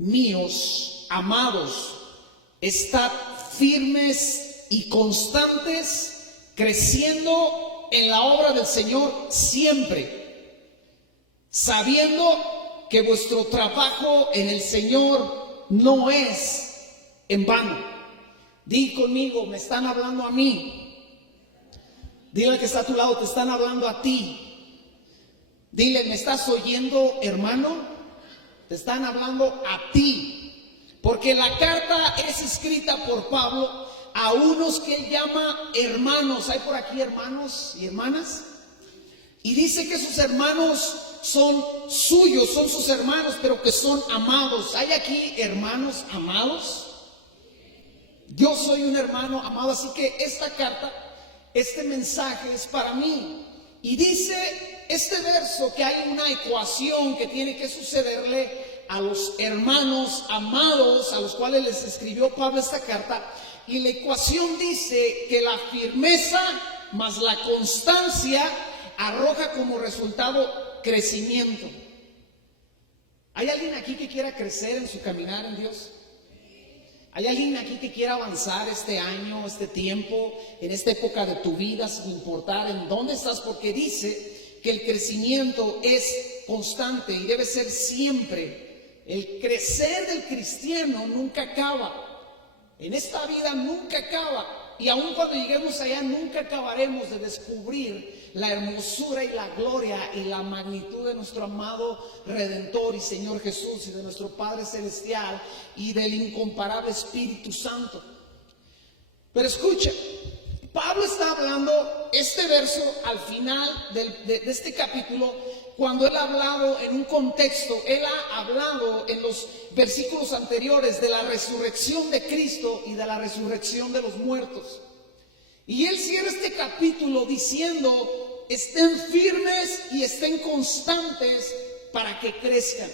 míos, amados, estad firmes y constantes, creciendo en la obra del Señor siempre, sabiendo que vuestro trabajo en el Señor no es en vano. Di conmigo, me están hablando a mí. Dile al que está a tu lado, te están hablando a ti. Dile, ¿me estás oyendo, hermano? Te están hablando a ti. Porque la carta es escrita por Pablo a unos que él llama hermanos. ¿Hay por aquí hermanos y hermanas? Y dice que sus hermanos son suyos, son sus hermanos, pero que son amados. ¿Hay aquí hermanos amados? Yo soy un hermano amado, así que esta carta, este mensaje es para mí. Y dice este verso que hay una ecuación que tiene que sucederle a los hermanos amados a los cuales les escribió Pablo esta carta. Y la ecuación dice que la firmeza más la constancia arroja como resultado crecimiento. ¿Hay alguien aquí que quiera crecer en su caminar en Dios? ¿Hay alguien aquí que quiera avanzar este año, este tiempo, en esta época de tu vida, sin importar en dónde estás? Porque dice que el crecimiento es constante y debe ser siempre. El crecer del cristiano nunca acaba. En esta vida nunca acaba. Y aun cuando lleguemos allá, nunca acabaremos de descubrir la hermosura y la gloria y la magnitud de nuestro amado Redentor y Señor Jesús y de nuestro Padre Celestial y del incomparable Espíritu Santo. Pero escucha, Pablo está hablando este verso al final de este capítulo, cuando él ha hablado en un contexto, él ha hablado en los versículos anteriores de la resurrección de Cristo y de la resurrección de los muertos. Y él cierra este capítulo diciendo, estén firmes y estén constantes para que crezcan.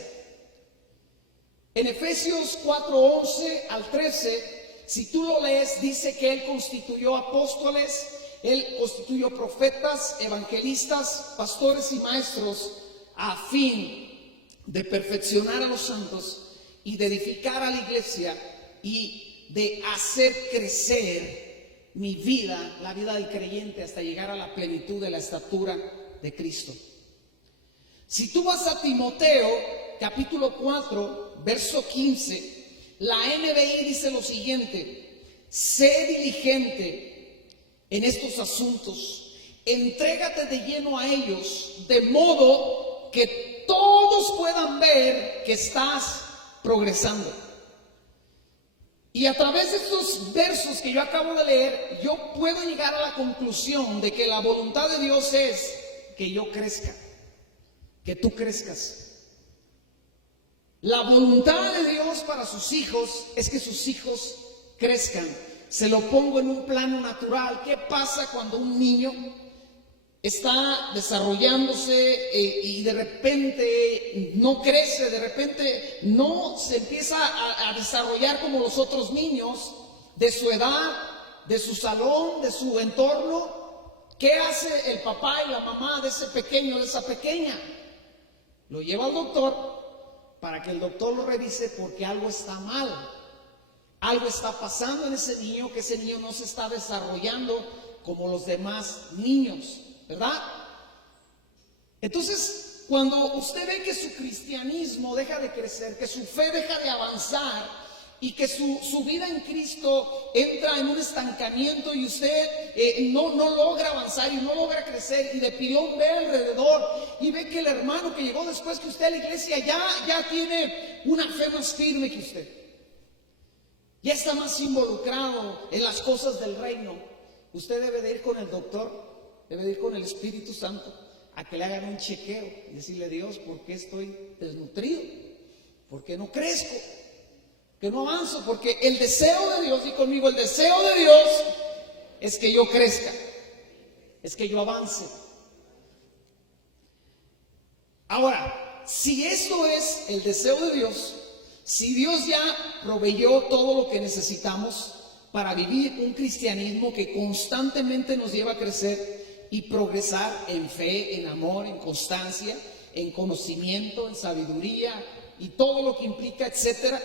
En Efesios 4:11 al 13, si tú lo lees, dice que él constituyó apóstoles, él constituyó profetas, evangelistas, pastores y maestros a fin de perfeccionar a los santos y de edificar a la iglesia y de hacer crecer mi vida, la vida del creyente, hasta llegar a la plenitud de la estatura de Cristo. Si tú vas a Timoteo, capítulo 4, verso 15, la NBI dice lo siguiente: sé diligente en estos asuntos, entrégate de lleno a ellos, de modo que todos puedan ver que estás progresando. Y a través de estos versos que yo acabo de leer, yo puedo llegar a la conclusión de que la voluntad de Dios es que yo crezca, que tú crezcas. La voluntad de Dios para sus hijos es que sus hijos crezcan. Se lo pongo en un plano natural. ¿Qué pasa cuando un niño está desarrollándose y de repente no crece, de repente no se empieza a desarrollar como los otros niños de su edad, de su salón, de su entorno? ¿Qué hace el papá y la mamá de ese pequeño, de esa pequeña? Lo lleva al doctor para que el doctor lo revise, porque algo está mal. Algo está pasando en ese niño, que ese niño no se está desarrollando como los demás niños, ¿verdad? Entonces, cuando usted ve que su cristianismo deja de crecer, que su fe deja de avanzar y que su vida en Cristo entra en un estancamiento y usted no logra avanzar y no logra crecer, y de pilón ve alrededor y ve que el hermano que llegó después que usted a la iglesia ya tiene una fe más firme que usted, ya está más involucrado en las cosas del reino, usted debe de ir con el doctor, debe de ir con el Espíritu Santo a que le hagan un chequeo y decirle: Dios, ¿por qué estoy desnutrido? ¿Por qué no crezco? Que no avanzo, porque el deseo de Dios, y conmigo, el deseo de Dios es que yo crezca, es que yo avance. Ahora, si esto es el deseo de Dios, si Dios ya proveyó todo lo que necesitamos para vivir un cristianismo que constantemente nos lleva a crecer y progresar en fe, en amor, en constancia, en conocimiento, en sabiduría, y todo lo que implica, etcétera,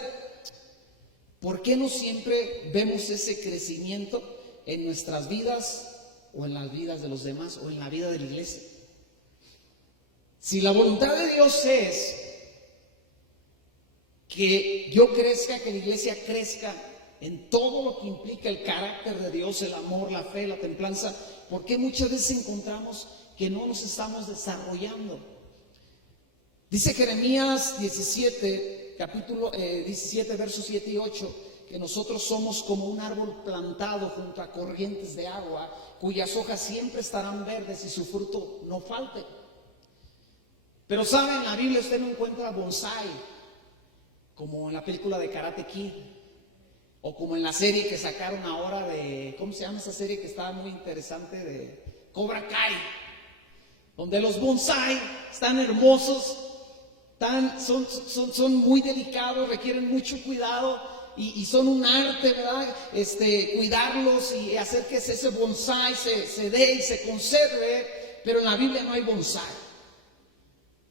¿por qué no siempre vemos ese crecimiento en nuestras vidas o en las vidas de los demás o en la vida de la iglesia? Si la voluntad de Dios es que yo crezca, que la iglesia crezca en todo lo que implica el carácter de Dios, el amor, la fe, la templanza, ¿por qué muchas veces encontramos que no nos estamos desarrollando? Dice Jeremías 17, capítulo 17, versos 7 y 8, que nosotros somos como un árbol plantado junto a corrientes de agua, cuyas hojas siempre estarán verdes y su fruto no falte. Pero saben, en la Biblia usted no encuentra bonsai, como en la película de Karate Kid, o como en la serie que sacaron ahora de, ¿cómo se llama esa serie que estaba muy interesante? De Cobra Kai, donde los bonsai están hermosos, son muy delicados, requieren mucho cuidado y son un arte, ¿verdad? Cuidarlos y hacer que ese bonsai se dé y se conserve, pero en la Biblia no hay bonsai.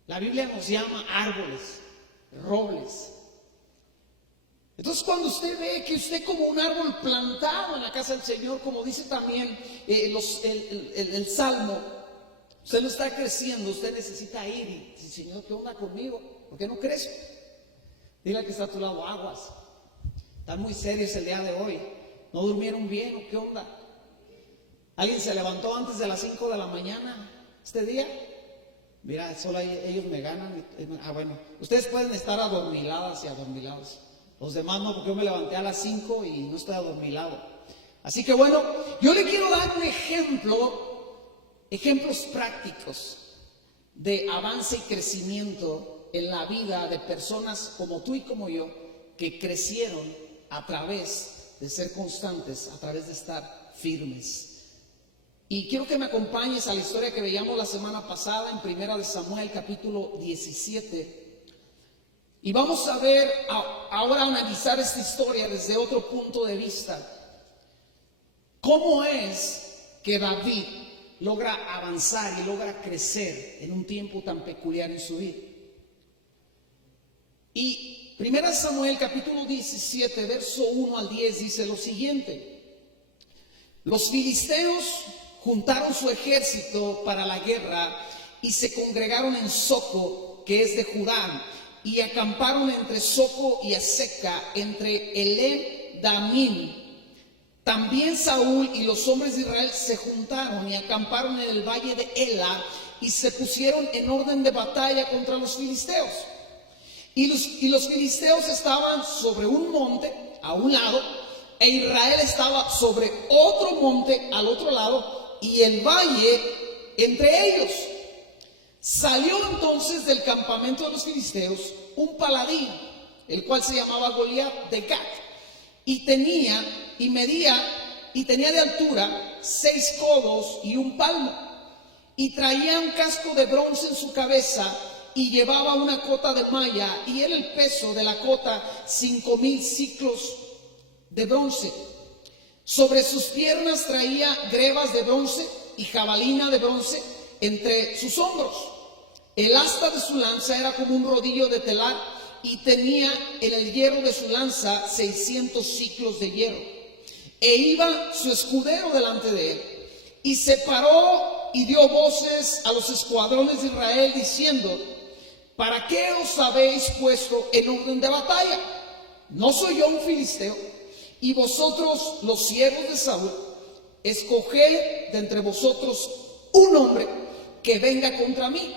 La Biblia nos llama árboles, robles. Entonces, cuando usted ve que usted como un árbol plantado en la casa del Señor, como dice también el Salmo, usted no está creciendo, usted necesita ir y dice, Señor, ¿qué onda conmigo? ¿Por qué no crezco? Dile al que está a tu lado, aguas. Están muy serios el día de hoy. ¿No durmieron bien o qué onda? ¿Alguien se levantó antes de las 5 de la mañana este día? Mira, solo ellos me ganan. Bueno, ustedes pueden estar adormiladas y adormilados. Los demás no, porque yo me levanté a las 5 y no estoy adormilado. Así que bueno, yo le quiero dar un ejemplos prácticos de avance y crecimiento en la vida de personas como tú y como yo, que crecieron a través de ser constantes, a través de estar firmes. Y quiero que me acompañes a la historia que veíamos la semana pasada en Primera de Samuel, capítulo 17. Y vamos a ver, ahora analizar esta historia desde otro punto de vista. ¿Cómo es que David logra avanzar y logra crecer en un tiempo tan peculiar en su vida? Y 1 Samuel capítulo 17, verso 1 al 10 dice lo siguiente: los filisteos juntaron su ejército para la guerra y se congregaron en Soco, que es de Judá, y acamparon entre Soco y Aseca, entre Elem Damim. También Saúl y los hombres de Israel se juntaron y acamparon en el valle de Ela y se pusieron en orden de batalla contra los filisteos. Y los filisteos estaban sobre un monte a un lado, e Israel estaba sobre otro monte al otro lado, y el valle entre ellos. Salió entonces del campamento de los filisteos un paladín, el cual se llamaba Goliat de Gat, y tenía de altura 6 codos y un palmo, y traía un casco de bronce en su cabeza, y llevaba una cota de malla, y era el peso de la cota 5,000 ciclos de bronce. Sobre sus piernas traía grebas de bronce y jabalina de bronce entre sus hombros. El asta de su lanza era como un rodillo de telar, y tenía en el hierro de su lanza 600 ciclos de hierro. E iba su escudero delante de él, y se paró y dio voces a los escuadrones de Israel diciendo: ¿para qué os habéis puesto en orden de batalla? ¿No soy yo un filisteo? Y vosotros, los siervos de Saúl, escoged de entre vosotros un hombre que venga contra mí.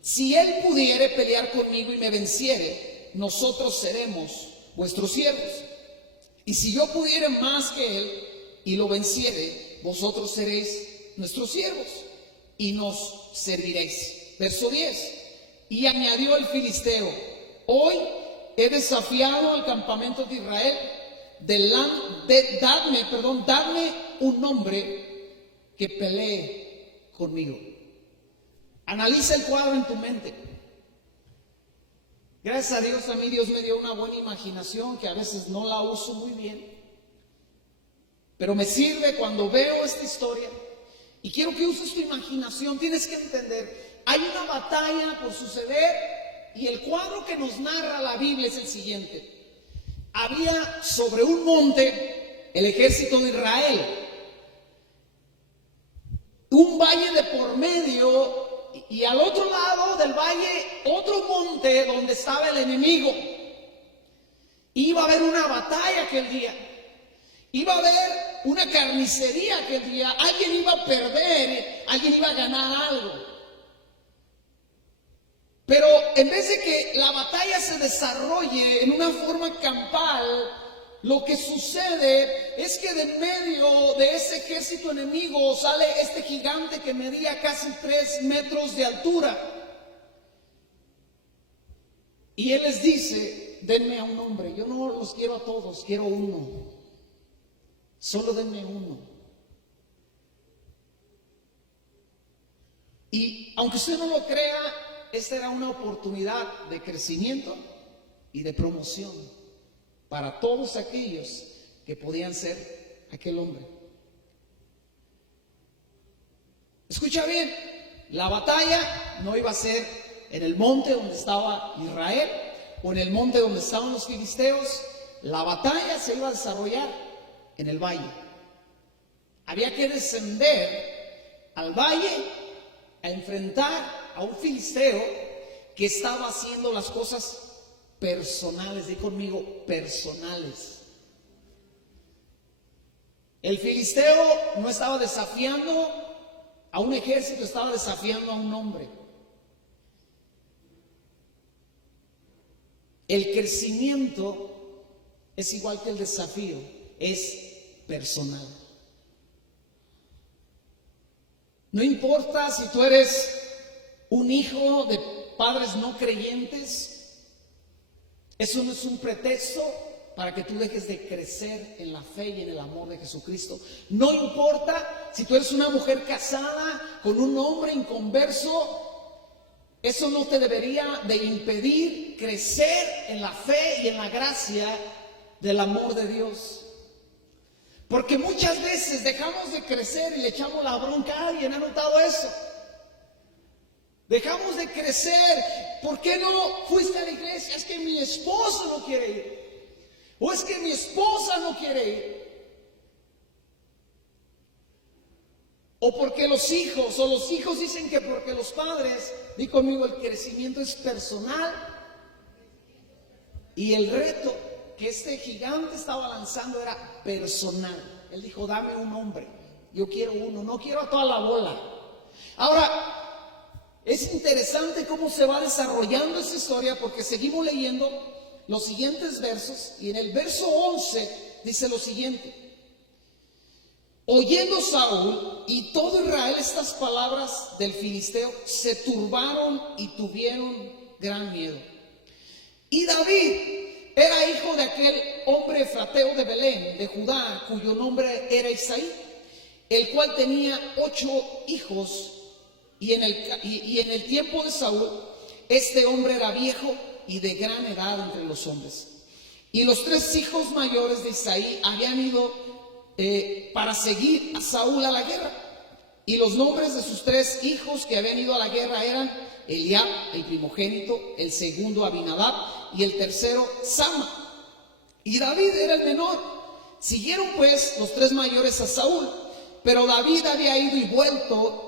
Si él pudiere pelear conmigo y me venciere, nosotros seremos vuestros siervos. Y si yo pudiere más que él y lo venciere, vosotros seréis nuestros siervos y nos serviréis. Verso 10. Y añadió el filisteo: hoy he desafiado al campamento de Israel, dadme un hombre que pelee conmigo. Analiza el cuadro en tu mente. Gracias a Dios, a mí Dios me dio una buena imaginación que a veces no la uso muy bien, pero me sirve cuando veo esta historia. Y quiero que uses tu imaginación. Tienes que entender, hay una batalla por suceder y el cuadro que nos narra la Biblia es el siguiente. Había sobre un monte el ejército de Israel, un valle de por medio y al otro lado del valle otro monte donde estaba el enemigo. Iba a haber una batalla aquel día, iba a haber una carnicería aquel día, alguien iba a perder, alguien iba a ganar algo. Pero en vez de que la batalla se desarrolle en una forma campal, lo que sucede es que de medio de ese ejército enemigo sale este gigante que medía casi 3 metros de altura. Y él les dice, denme a un hombre, yo no los quiero a todos, quiero uno. Solo denme uno. Y aunque usted no lo crea, esta era una oportunidad de crecimiento y de promoción para todos aquellos que podían ser aquel hombre. Escucha bien, la batalla no iba a ser en el monte donde estaba Israel o en el monte donde estaban los filisteos. La batalla se iba a desarrollar en el valle. Había que descender al valle a enfrentar a un filisteo que estaba haciendo las cosas personales. Di conmigo, personales. El filisteo no estaba desafiando a un ejército, estaba desafiando a un hombre. El crecimiento es igual que el desafío, es personal. No importa si tú eres un hijo de padres no creyentes, eso no es un pretexto para que tú dejes de crecer en la fe y en el amor de Jesucristo. No importa si tú eres una mujer casada con un hombre inconverso, eso no te debería de impedir crecer en la fe y en la gracia del amor de Dios. Porque muchas veces dejamos de crecer y le echamos la bronca a alguien. ¿Ha notado eso? Dejamos de crecer. ¿Por qué no fuiste a la iglesia? Es que mi esposo no quiere ir. O es que mi esposa no quiere ir. O porque los hijos dicen que porque los padres, di conmigo, el crecimiento es personal. Y el reto que este gigante estaba lanzando era personal. Él dijo, dame un hombre, yo quiero uno, no quiero a toda la bola. Ahora, es interesante cómo se va desarrollando esta historia, porque seguimos leyendo los siguientes versos, y en el verso 11 dice lo siguiente: oyendo Saúl y todo Israel estas palabras del filisteo, se turbaron y tuvieron gran miedo. Y David era hijo de aquel hombre efrateo de Belén, de Judá, cuyo nombre era Isaí, el cual tenía 8 hijos. Y en el tiempo de Saúl, este hombre era viejo y de gran edad entre los hombres. Y los 3 hijos mayores de Isaí habían ido para seguir a Saúl a la guerra. Y los nombres de sus 3 hijos que habían ido a la guerra eran Eliab, el primogénito, el segundo Abinadab y el tercero Sama. Y David era el menor. Siguieron pues los 3 mayores a Saúl, pero David había ido y vuelto,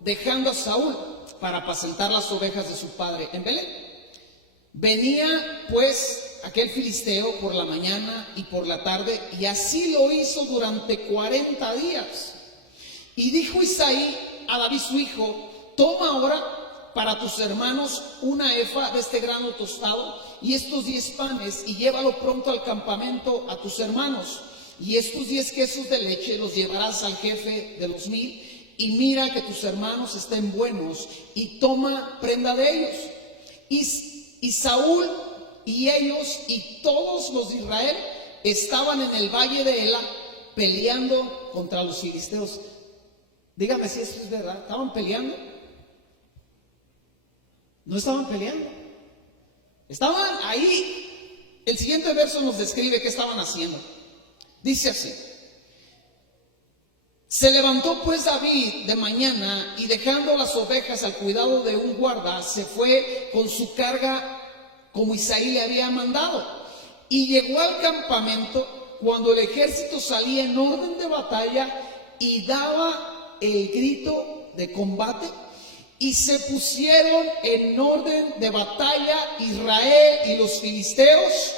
dejando a Saúl para apacentar las ovejas de su padre en Belén. Venía pues aquel filisteo por la mañana y por la tarde, y así lo hizo durante 40 días. Y dijo Isaí a David su hijo: toma ahora para tus hermanos una efa de este grano tostado y estos 10 panes, y llévalo pronto al campamento a tus hermanos. Y estos 10 quesos de leche los llevarás al jefe de los 1000, y mira que tus hermanos estén buenos, y toma prenda de ellos. Y Saúl y ellos y todos los de Israel estaban en el valle de Ela peleando contra los filisteos. Dígame si esto es verdad. ¿Estaban peleando? No estaban peleando. Estaban ahí. El siguiente verso nos describe qué estaban haciendo. Dice así: Se levantó pues David de mañana y dejando las ovejas al cuidado de un guarda, se fue con su carga como Isaí le había mandado. Y llegó al campamento cuando el ejército salía en orden de batalla y daba el grito de combate. Y se pusieron en orden de batalla Israel y los filisteos,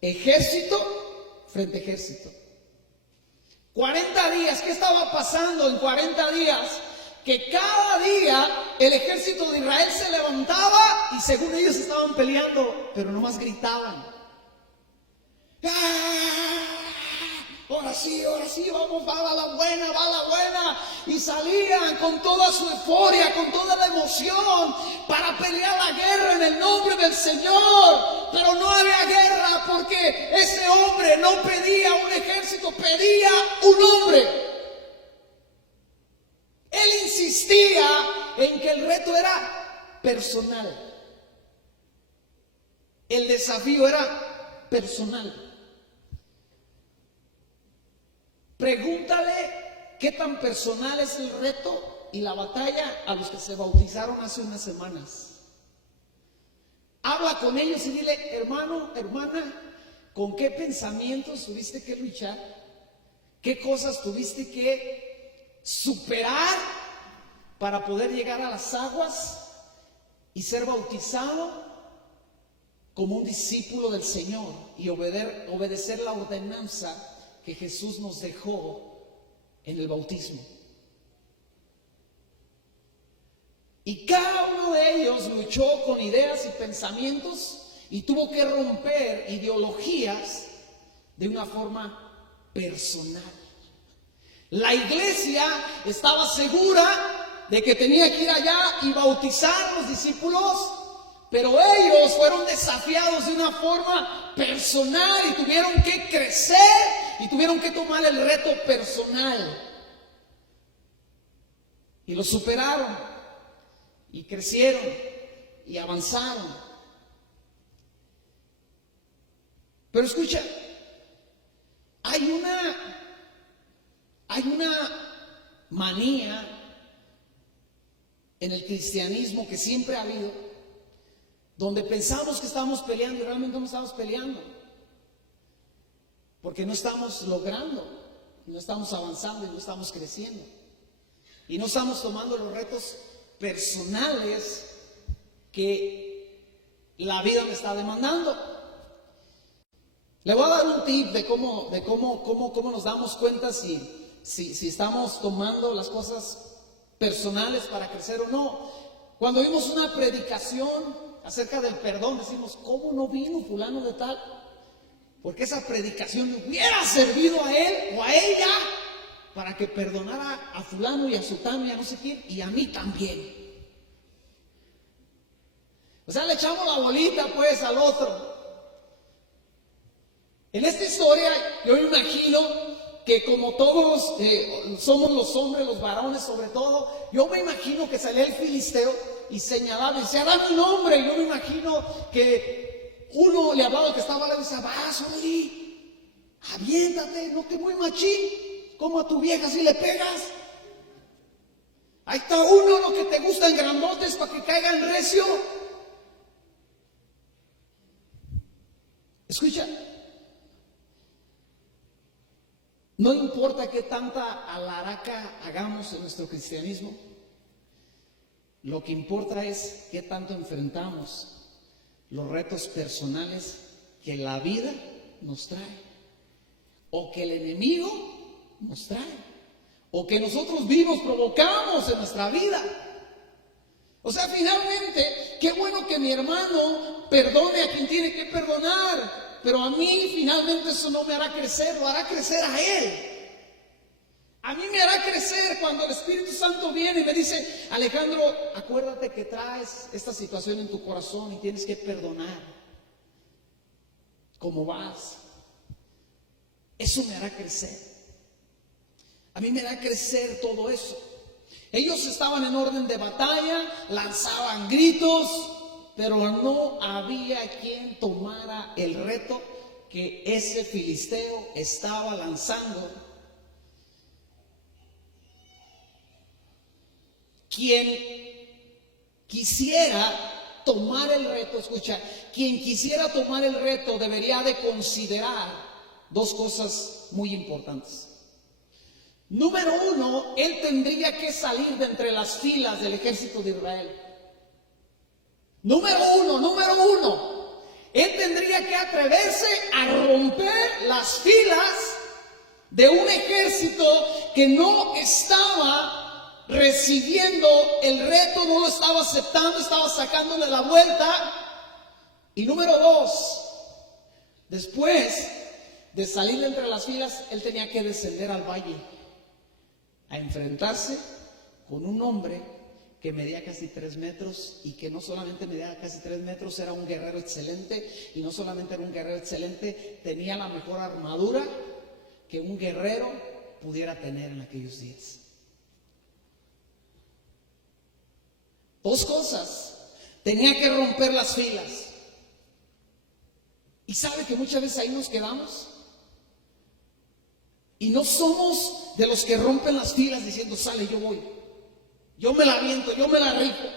ejército frente a ejército. 40 días, ¿qué estaba pasando en 40 días? Que cada día el ejército de Israel se levantaba y según ellos estaban peleando, pero nomás gritaban. ¡Ah! Ahora sí, vamos, va la buena. Y salían con toda su euforia, con toda la emoción para pelear la guerra en el nombre del Señor. Pero no había guerra porque ese hombre no pedía un ejército, pedía un hombre. Él insistía en que el reto era personal. El desafío era personal. Pregúntale qué tan personal es el reto y la batalla a los que se bautizaron hace unas semanas. Habla con ellos y dile, hermano, hermana, ¿con qué pensamientos tuviste que luchar? ¿Qué cosas tuviste que superar para poder llegar a las aguas y ser bautizado como un discípulo del Señor y obedecer la ordenanza que Jesús nos dejó en el bautismo? Y cada uno de ellos luchó con ideas y pensamientos y tuvo que romper ideologías de una forma personal. La iglesia estaba segura de que tenía que ir allá y bautizar a los discípulos, pero ellos fueron desafiados de una forma personal y tuvieron que crecer y tuvieron que tomar el reto personal. Y lo superaron y crecieron y avanzaron. Pero escucha, hay una manía en el cristianismo que siempre ha habido, donde pensamos que estamos peleando y realmente no estamos peleando, porque no estamos logrando, no estamos avanzando y no estamos creciendo, y no estamos tomando los retos personales que la vida me está demandando. Le voy a dar un tip de cómo nos damos cuenta si estamos tomando las cosas personales para crecer o no. Cuando vimos una predicación acerca del perdón, decimos, ¿cómo no vino fulano de tal? Porque esa predicación le hubiera servido a él o a ella para que perdonara a fulano y a sutano y a no sé quién y a mí también. O sea, le echamos la bolita pues al otro. En esta historia yo me imagino que como todos somos los hombres, los varones sobre todo, yo me imagino que salía el filisteo y señalaba y decía, dame un nombre. Y yo me imagino que uno le hablaba al que estaba al lado y decía, vas, Oli, aviéntate, no te muy machín, como a tu vieja si le pegas. Ahí está uno, lo que te gustan grandotes para que caigan recio. Escucha, no importa qué tanta alaraca hagamos en nuestro cristianismo, lo que importa es qué tanto enfrentamos los retos personales que la vida nos trae, o que el enemigo nos trae, o que nosotros mismos provocamos en nuestra vida. O sea, finalmente, qué bueno que mi hermano perdone a quien tiene que perdonar, pero a mí finalmente eso no me hará crecer, lo hará crecer a él. A mí me hará crecer cuando el Espíritu Santo viene y me dice, Alejandro, acuérdate que traes esta situación en tu corazón y tienes que perdonar. ¿Cómo vas? Eso me hará crecer. A mí me hará crecer todo eso. Ellos estaban en orden de batalla, lanzaban gritos, pero no había quien tomara el reto que ese filisteo estaba lanzando. quien quisiera tomar el reto, escucha, quien quisiera tomar el reto debería de considerar dos cosas muy importantes. Número uno, él tendría que salir de entre las filas del ejército de Israel. Número uno, él tendría que atreverse a romper las filas de un ejército que no estaba recibiendo el reto, no lo estaba aceptando, estaba sacándole la vuelta. Y número dos, después de salir de entre las filas, él tenía que descender al valle a enfrentarse con un hombre que medía casi 3 metros y que no solamente medía casi 3 metros, era un guerrero excelente, y no solamente era un guerrero excelente, tenía la mejor armadura que un guerrero pudiera tener en aquellos días. Dos cosas, tenía que romper las filas. Y sabe que muchas veces ahí nos quedamos y no somos de los que rompen las filas diciendo, sale, yo voy, yo me la aviento, yo me la rifo.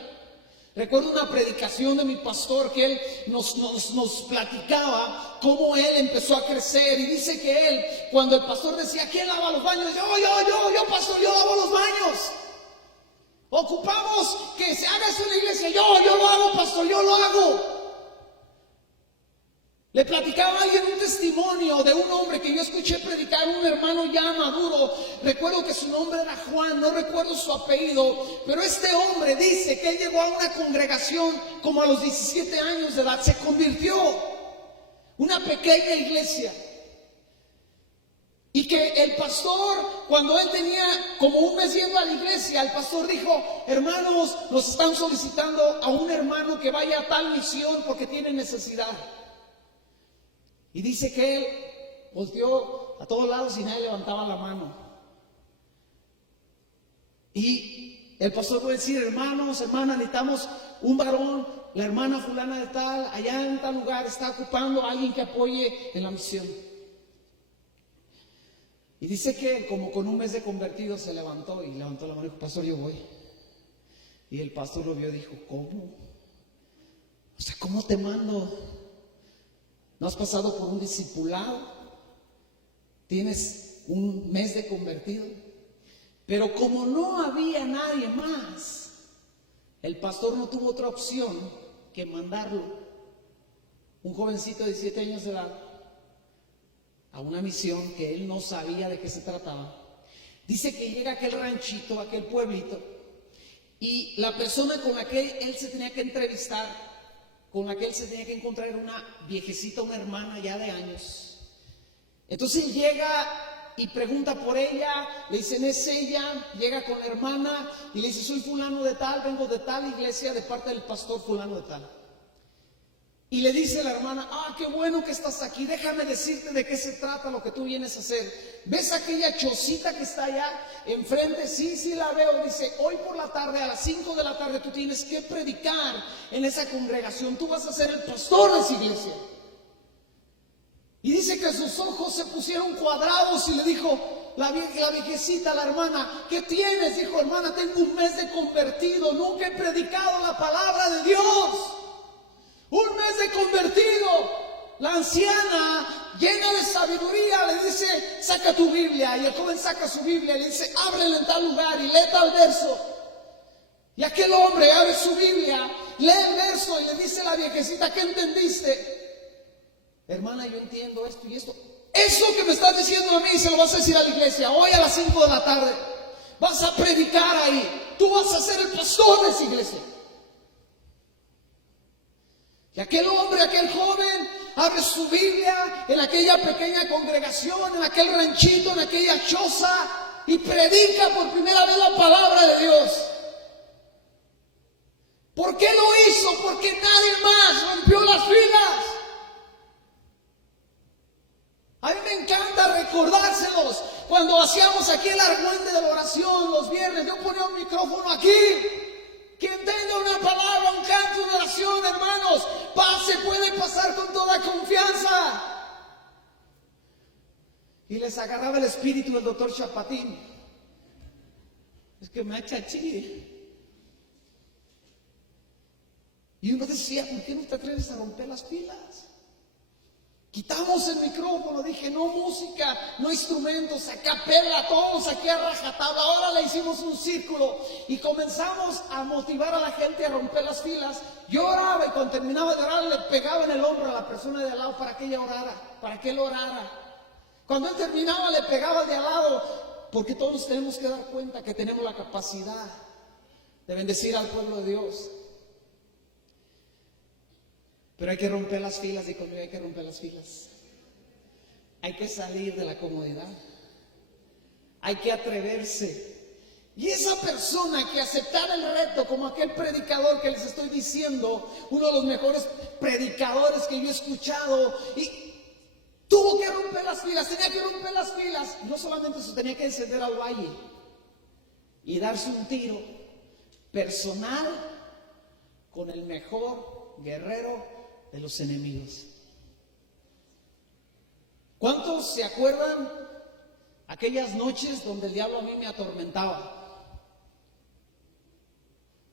Recuerdo una predicación de mi pastor que él nos platicaba cómo él empezó a crecer, y dice que él, cuando el pastor decía, ¿quién lava los baños? Yo, pastor, yo lavo los baños. Ocupamos que se haga eso en la iglesia, yo lo hago, pastor, yo lo hago. Le platicaba a alguien un testimonio de un hombre que yo escuché predicar, un hermano ya maduro. Recuerdo que su nombre era Juan, no recuerdo su apellido, pero este hombre dice que él llegó a una congregación como a los 17 años de edad, se convirtió, una pequeña iglesia. Y que el pastor, cuando él tenía como un mes yendo a la iglesia, el pastor dijo, hermanos, nos están solicitando a un hermano que vaya a tal misión porque tiene necesidad. Y dice que él volteó a todos lados y nadie levantaba la mano. Y el pastor puede decir, hermanos, hermanas, necesitamos un varón, la hermana fulana de tal, allá en tal lugar está ocupando a alguien que apoye en la misión. Y dice que como con un mes de convertido se levantó y levantó la mano y dijo, pastor, yo voy. Y el pastor lo vio y dijo, ¿cómo? O sea, ¿cómo te mando? ¿No has pasado por un discipulado? ¿Tienes un mes de convertido? Pero como no había nadie más, el pastor no tuvo otra opción que mandarlo, un jovencito de 17 años de edad, a una misión que él no sabía de qué se trataba. Dice que llega a aquel ranchito, a aquel pueblito, y la persona con la que él se tenía que entrevistar, con la que él se tenía que encontrar, era una viejecita, una hermana ya de años. Entonces él llega y pregunta por ella, le dicen, es ella, llega con la hermana y le dice, soy fulano de tal, vengo de tal iglesia de parte del pastor fulano de tal. Y le dice la hermana, qué bueno que estás aquí, déjame decirte de qué se trata lo que tú vienes a hacer. ¿Ves aquella chocita que está allá enfrente? Sí, la veo. Dice, hoy por la tarde, a las 5 de la tarde, tú tienes que predicar en esa congregación, tú vas a ser el pastor de esa iglesia. Y dice que sus ojos se pusieron cuadrados y le dijo la viejecita, la hermana, ¿qué tienes? Dijo, hermana, tengo un mes de convertido, nunca he predicado la palabra de Dios. Un mes de convertido. La anciana, llena de sabiduría, le dice, saca tu Biblia. Y el joven saca su Biblia y le dice, ábrela en tal lugar y lee tal verso. Y aquel hombre abre su Biblia, lee el verso y le dice a la viejecita, ¿qué entendiste? Hermana, yo entiendo esto y esto. Eso que me estás diciendo a mí se lo vas a decir a la iglesia hoy a las 5 de la tarde. Vas a predicar ahí. Tú vas a ser el pastor de esa iglesia. Y aquel hombre, aquel joven, abre su Biblia en aquella pequeña congregación, en aquel ranchito, en aquella choza, y predica por primera vez la palabra de Dios. ¿Por qué lo hizo? Porque nadie más rompió las filas. A mí me encanta recordárselos. Cuando hacíamos aquí el argüente de la oración los viernes, yo ponía un micrófono aquí. Quien tenga una palabra, un canto, una oración, hermanos, puede pasar con toda confianza. Y les agarraba el espíritu del doctor Chapatín. Es que me echa chile. Y uno decía, ¿por qué no te atreves a romper las filas? Quitamos el micrófono, dije, no música, no instrumentos, a capela, todos aquí a rajatabla. Ahora le hicimos un círculo y comenzamos a motivar a la gente a romper las filas. Yo oraba y cuando terminaba de orar le pegaba en el hombro a la persona de al lado para que ella orara, para que él orara. Cuando él terminaba le pegaba al de al lado, porque todos tenemos que dar cuenta que tenemos la capacidad de bendecir al pueblo de Dios. Pero hay que romper las filas, y conmigo hay que romper las filas. Hay que salir de la comodidad. Hay que atreverse. Y esa persona que aceptara el reto, como aquel predicador que les estoy diciendo, uno de los mejores predicadores que yo he escuchado, y tuvo que romper las filas, tenía que romper las filas. Y no solamente eso, tenía que descender al valle y darse un tiro personal con el mejor guerrero de los enemigos. ¿Cuántos se acuerdan aquellas noches donde el diablo a mí me atormentaba?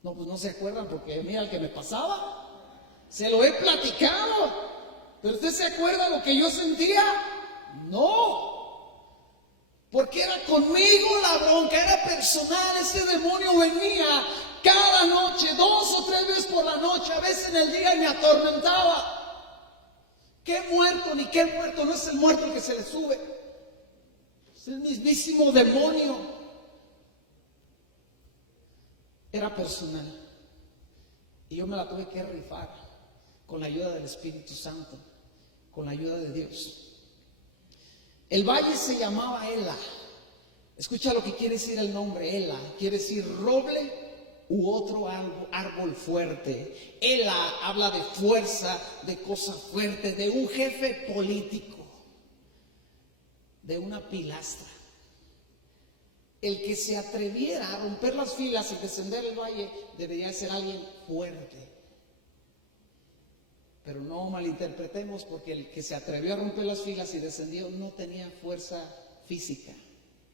No, pues no se acuerdan, porque mira el que me pasaba. Se lo he platicado. ¿Pero usted se acuerda lo que yo sentía? No. Porque era conmigo la bronca, era personal. Ese demonio venía cada noche, 2 o 3 veces por la noche, a veces en el día, y me atormentaba. ¿Qué muerto? Ni qué muerto, no es el muerto el que se le sube, es el mismísimo demonio. Era personal. Y yo me la tuve que rifar con la ayuda del Espíritu Santo, con la ayuda de Dios. El valle se llamaba Ela. Escucha lo que quiere decir el nombre Ela. Quiere decir roble u otro árbol fuerte. Ela habla de fuerza, de cosa fuerte, de un jefe político, de una pilastra. El que se atreviera a romper las filas y descender el valle debería ser alguien fuerte. Pero no malinterpretemos, porque el que se atrevió a romper las filas y descendió no tenía fuerza física,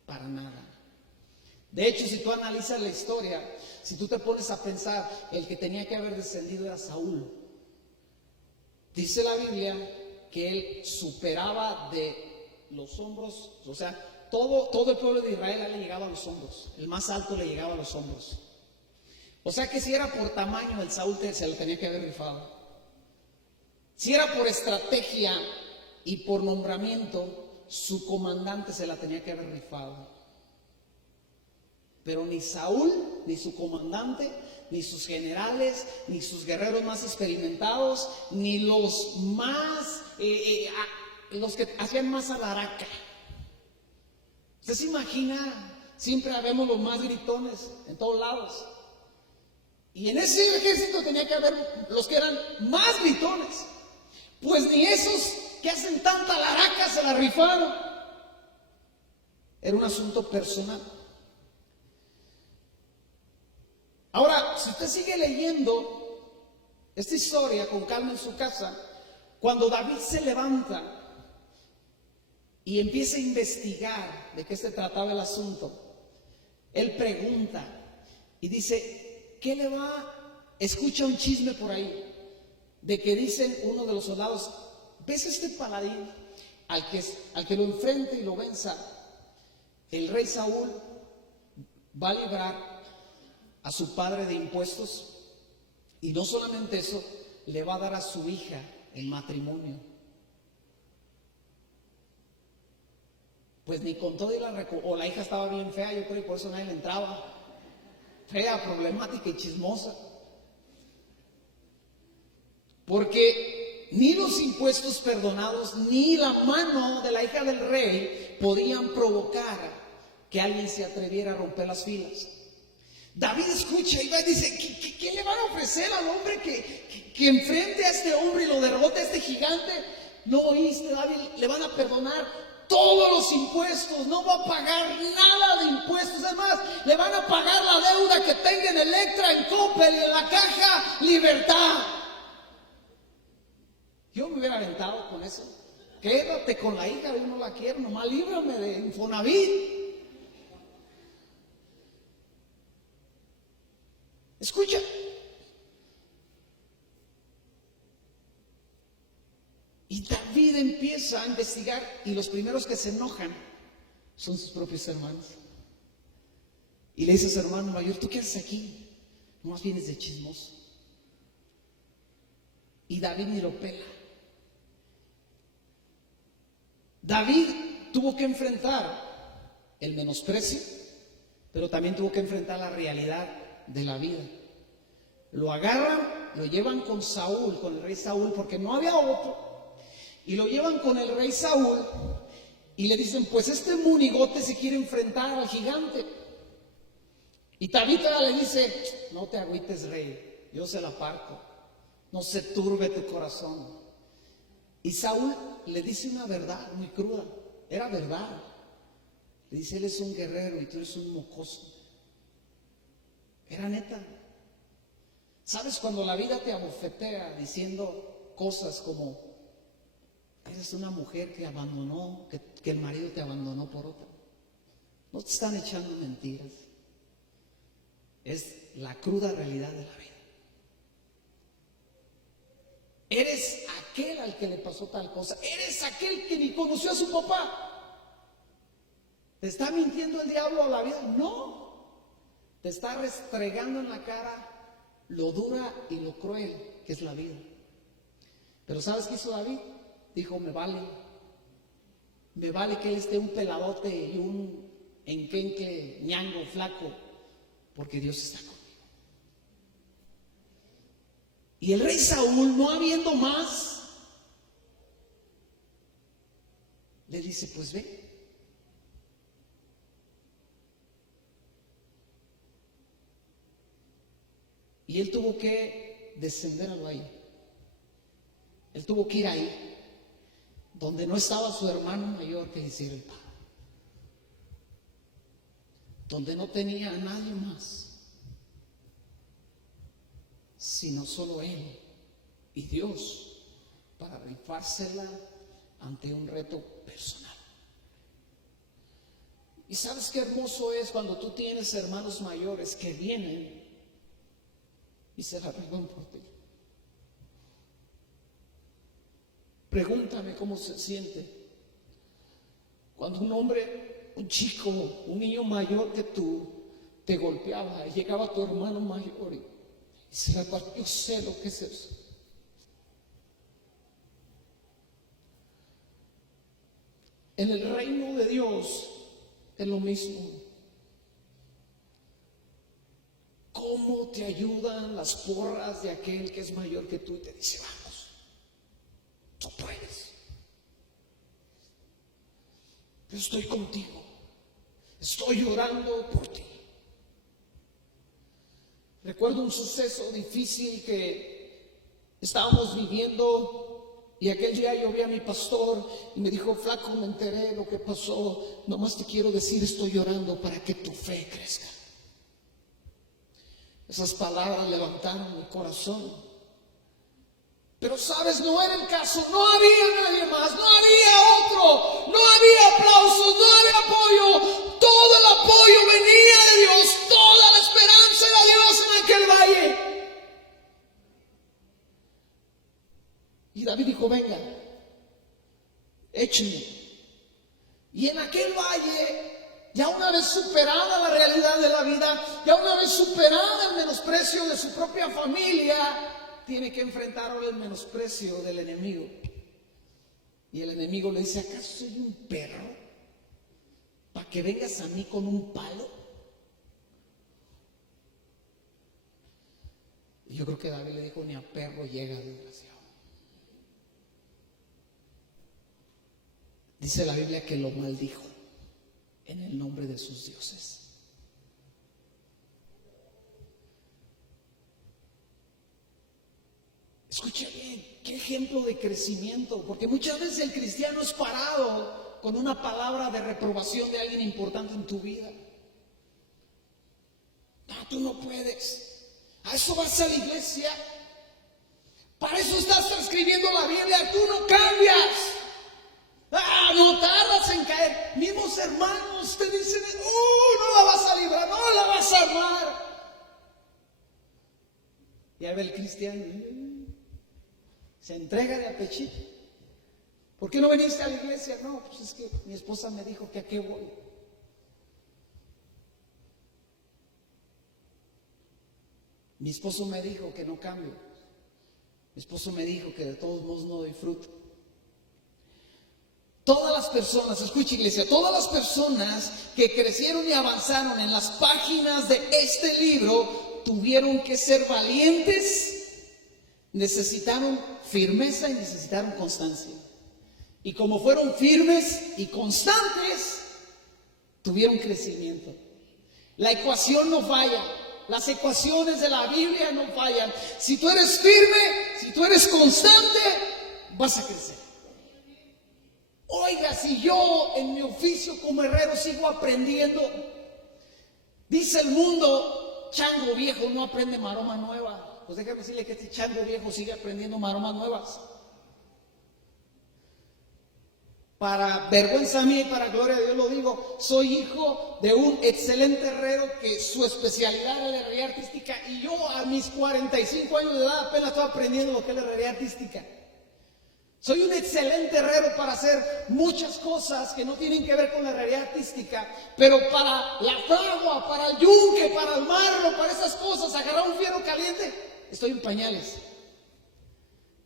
para nada. De hecho, si tú analizas la historia, si tú te pones a pensar, el que tenía que haber descendido era Saúl. Dice la Biblia que él superaba de los hombros, o sea, todo el pueblo de Israel le llegaba a los hombros, el más alto le llegaba a los hombros. O sea que si era por tamaño, el Saúl se lo tenía que haber rifado. Si era por estrategia y por nombramiento, su comandante se la tenía que haber rifado. Pero ni Saúl, ni su comandante, ni sus generales, ni sus guerreros más experimentados, ni los más, los que hacían más alaraca. ¿Usted se imagina? Siempre vemos los más gritones en todos lados. Y en ese ejército tenía que haber los que eran más gritones. Pues ni esos que hacen tanta alaraca se la rifaron. Era un asunto personal. Ahora, si usted sigue leyendo esta historia con calma en su casa, cuando David se levanta y empieza a investigar de qué se trataba el asunto, él pregunta y dice, ¿qué le va? Escucha un chisme por ahí, de que dicen uno de los soldados, ¿ves este paladín? Al que lo enfrente y lo venza, el rey Saúl va a librar a su padre de impuestos, y no solamente eso, le va a dar a su hija en matrimonio. Pues ni con todo o la hija estaba bien fea, yo creo, y por eso nadie le entraba. Fea, problemática y chismosa. Porque ni los impuestos perdonados, ni la mano de la hija del rey podían provocar que alguien se atreviera a romper las filas. David escucha y va y dice, ¿qué le van a ofrecer al hombre que enfrente a este hombre y lo derrote a este gigante? ¿No oíste, David? Le van a perdonar todos los impuestos, no va a pagar nada de impuestos. Además, le van a pagar la deuda que tenga en Electra, en Coppel y en la Caja Libertad. Yo me hubiera aventado con eso. Quédate con la hija, yo no la quiero, nomás líbrame de Infonavit. Escucha, empieza a investigar y los primeros que se enojan son sus propios hermanos. Y le dice a su hermano mayor, ¿tú qué haces aquí? Nomás vienes de chismoso. Y David ni lo pela. David tuvo que enfrentar el menosprecio, pero también tuvo que enfrentar la realidad de la vida. Lo agarran, lo llevan con Saúl, con el rey Saúl, porque no había otro. Y lo llevan con el rey Saúl y le dicen, pues este monigote se quiere enfrentar al gigante. Y Tabita le dice, no te agüites, rey, yo se la parto. No se turbe tu corazón. Y Saúl le dice una verdad muy cruda. Era verdad. Le dice, él es un guerrero y tú eres un mocoso. Era neta. ¿Sabes cuando la vida te abofetea diciendo cosas como, eres una mujer que abandonó, que el marido te abandonó por otra? No te están echando mentiras. Es la cruda realidad de la vida. Eres aquel al que le pasó tal cosa. Eres aquel que ni conoció a su papá. ¿Te está mintiendo el diablo a la vida? No. Te está restregando en la cara lo dura y lo cruel que es la vida. Pero ¿sabes qué hizo David? Dijo, me vale que él esté un peladote y un enquenque, ñango, flaco, porque Dios está conmigo. Y el rey Saúl, no habiendo más, le dice, pues ve. Y él tuvo que descender al valle. Él tuvo que ir ahí, donde no estaba su hermano mayor que hiciera el pan. Donde no tenía a nadie más, sino solo él y Dios para rifársela ante un reto personal. Y sabes qué hermoso es cuando tú tienes hermanos mayores que vienen y se la rifan por ti. Pregúntame cómo se siente cuando un hombre, un chico, un niño mayor que tú te golpeaba y llegaba tu hermano mayor y se la partió. Yo sé lo que es eso. En el reino de Dios es lo mismo. ¿Cómo te ayudan las porras de aquel que es mayor que tú y te dice, vamos, tú puedes? Yo estoy contigo, estoy llorando por ti. Recuerdo un suceso difícil que estábamos viviendo y aquel día yo vi a mi pastor y me dijo, flaco, me enteré de lo que pasó, nomás te quiero decir, estoy llorando para que tu fe crezca. Esas palabras levantaron mi corazón. Pero sabes, no era el caso, no había nadie más, no había otro, no había aplausos, no había apoyo. Todo el apoyo venía de Dios, toda la esperanza era Dios en aquel valle. Y David dijo, venga, échenme. Y en aquel valle, ya una vez superada la realidad de la vida, ya una vez superada el menosprecio de su propia familia, tiene que enfrentar ahora el menosprecio del enemigo. Y el enemigo le dice, ¿acaso soy un perro para que vengas a mí con un palo? Y yo creo que David le dijo, ni a perro llega, desgraciado. Dice la Biblia que lo maldijo en el nombre de sus dioses. Escucha bien, qué ejemplo de crecimiento, porque muchas veces el cristiano es parado con una palabra de reprobación de alguien importante en tu vida. No, tú no puedes. A eso vas a la iglesia. Para eso estás escribiendo la Biblia, tú no cambias. No tardas en caer. Mismos hermanos te dicen, no la vas a librar, no la vas a armar. Y ahí va el cristiano, se entrega de apechito. ¿Por qué no viniste a la iglesia? No, pues es que mi esposa me dijo que a qué voy. Mi esposo me dijo que no cambio. Mi esposo me dijo que de todos modos no doy fruto. Todas las personas, escucha iglesia, todas las personas que crecieron y avanzaron en las páginas de este libro tuvieron que ser valientes, necesitaron firmeza y necesitaron constancia. Y como fueron firmes y constantes, tuvieron crecimiento. La ecuación no falla. Las ecuaciones de la Biblia no fallan. Si tú eres firme, si tú eres constante, vas a crecer. Oiga, si yo en mi oficio como herrero sigo aprendiendo, dice el mundo, chango viejo no aprende maroma nueva. Pues déjame decirle que este chango viejo sigue aprendiendo maromas nuevas. Para vergüenza mía y para gloria de Dios lo digo, soy hijo de un excelente herrero que su especialidad era la herrería artística, y yo a mis 45 años de edad apenas estoy aprendiendo lo que es la herrería artística. Soy un excelente herrero para hacer muchas cosas que no tienen que ver con la herrería artística, pero para la fragua, para el yunque, para el marro, para esas cosas, agarrar un fierro caliente, estoy en pañales.